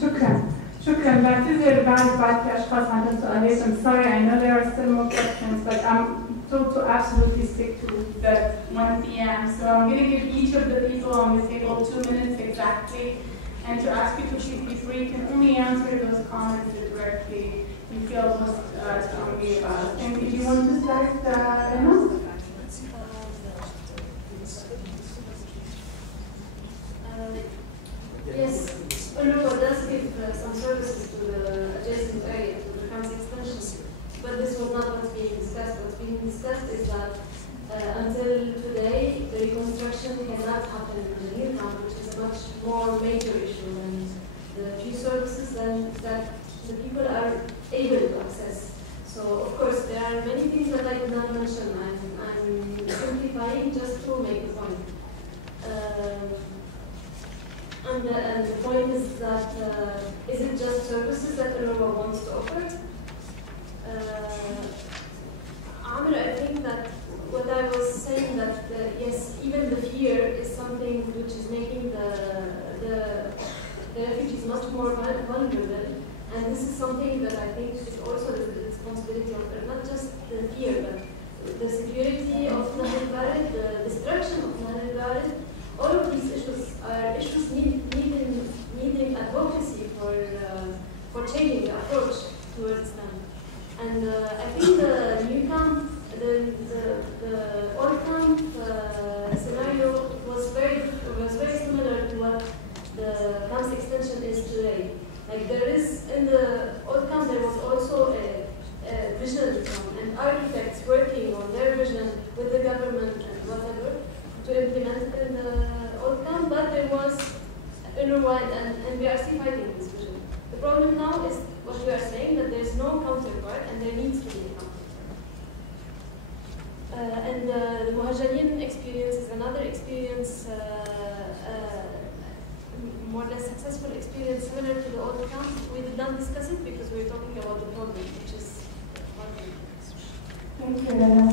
شكرا. شكرا. بعتذر بعد في أشخاص عندهم سؤالات. I'm sorry, I know there are still more questions, but I'm told to absolutely stick to the 1 p.m. So I'm going to give each of the people on the table 2 minutes exactly, and to ask you to please be free. You can only answer those comments that directly you feel most strongly about. And if you want to start, Rena? Yes, UNRWA does give some services to the adjacent area, to the camps extension, but this was not what's being discussed. What's being discussed is that until today, the reconstruction cannot happen in the new camp, which is a much more major issue than the few services that the people are able to access. So, of course, there are many things that I did not mention. I'm simplifying just to make a point. And the point is that, is it just services that UNRWA wants to offer? Amr, I think that what I was saying that, yes, even the fear is something which is making the refugees much more vulnerable. And this is something that I think is also the responsibility of not just the fear, but the security of Nahr al-Bared, the destruction of Nahr al-Bared. All of these issues are issues needing advocacy for changing the approach towards them. And I think the new camp, the old camp scenario was very similar to what the camp's extension is today. Like there is in the old camp there was also a vision and architects working on their vision with the government and whatever to implement in the old camp, but there was UNRWA and we are still fighting this vision. The problem now is what we are saying, that there's no counterpart and there needs to be a counterpart. And the Muhajirin experience is another experience, more or less successful experience similar to the old camp. We did not discuss it because we were talking about the problem, which is one thing. Thank you, Rena.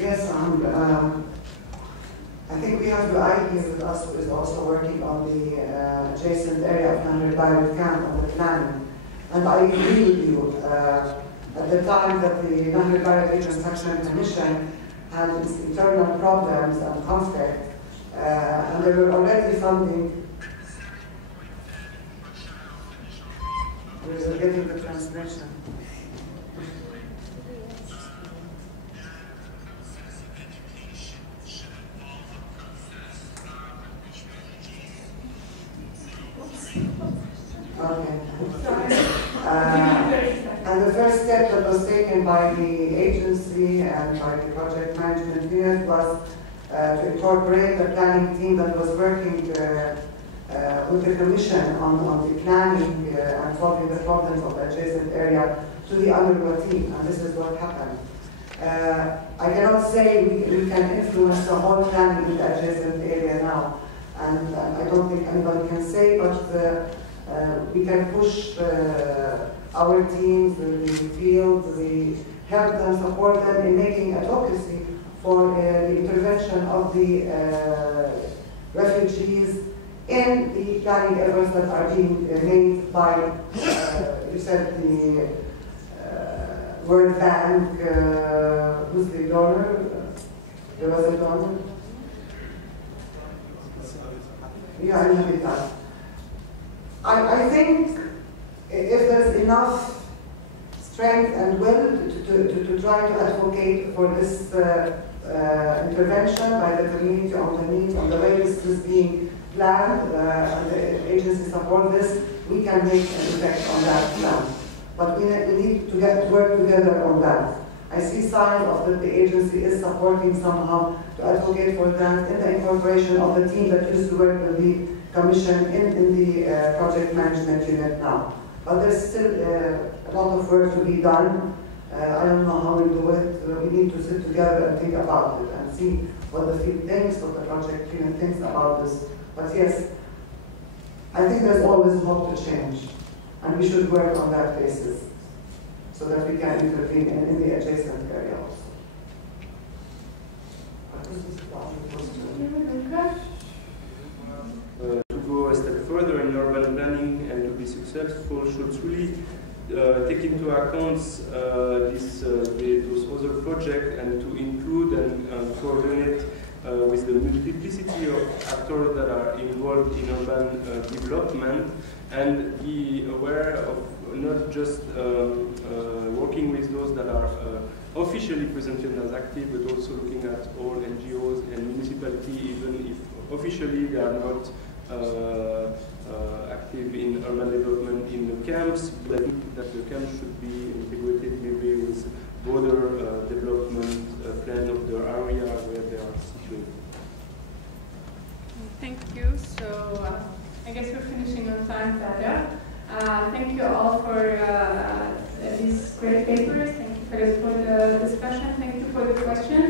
Yes, I think we have the IFI with us who is also working on the adjacent area of Nahr al-Bared camp on the planning. And I agree with you. At the time that the Nahr al-Bared Reconstruction Commission had its internal problems and conflict, and they were already funding. We're getting the transmission. Okay. And the first step that was taken by the agency and by the project management unit was to incorporate the planning team that was working with the commission on the planning and solving the problems of the adjacent area to the UNRWA team, and this is what happened. I cannot say we can influence the whole planning in the adjacent area now, and I don't think anybody can say, but we can push our teams in the field, we help them, support them in making advocacy for the intervention of the refugees in the planning efforts that are being made by, you said, the World Bank, who's the donor? There was a donor? Yeah, Habitat. I think if there's enough strength and will to try to advocate for this intervention by the community on the needs, on the way this is being planned, and the agency support this, we can make an effect on that plan. But we need to work together on that. I see signs of that the agency is supporting somehow to advocate for that in the incorporation of the team that used to work with the Commission in the project management unit now. But there's still a lot of work to be done. I don't know how we do it. We need to sit together and think about it and see what the field thinks, what the project unit thinks about this. But yes, I think there's always hope to change. And we should work on that basis so that we can intervene in the adjacent area also. To go a step further in urban planning and to be successful should really take into account those other projects and to include and coordinate with the multiplicity of actors that are involved in urban development, and be aware of not just working with those that are officially presented as active, but also looking at all NGOs and municipalities, even if officially they are not active in urban development in the camps, but that the camps should be integrated maybe with broader development plan of the area where they are situated. Thank you. So I guess we're finishing on time, Tara. Thank you all for these great papers. Thank you for the discussion. Thank you for the questions.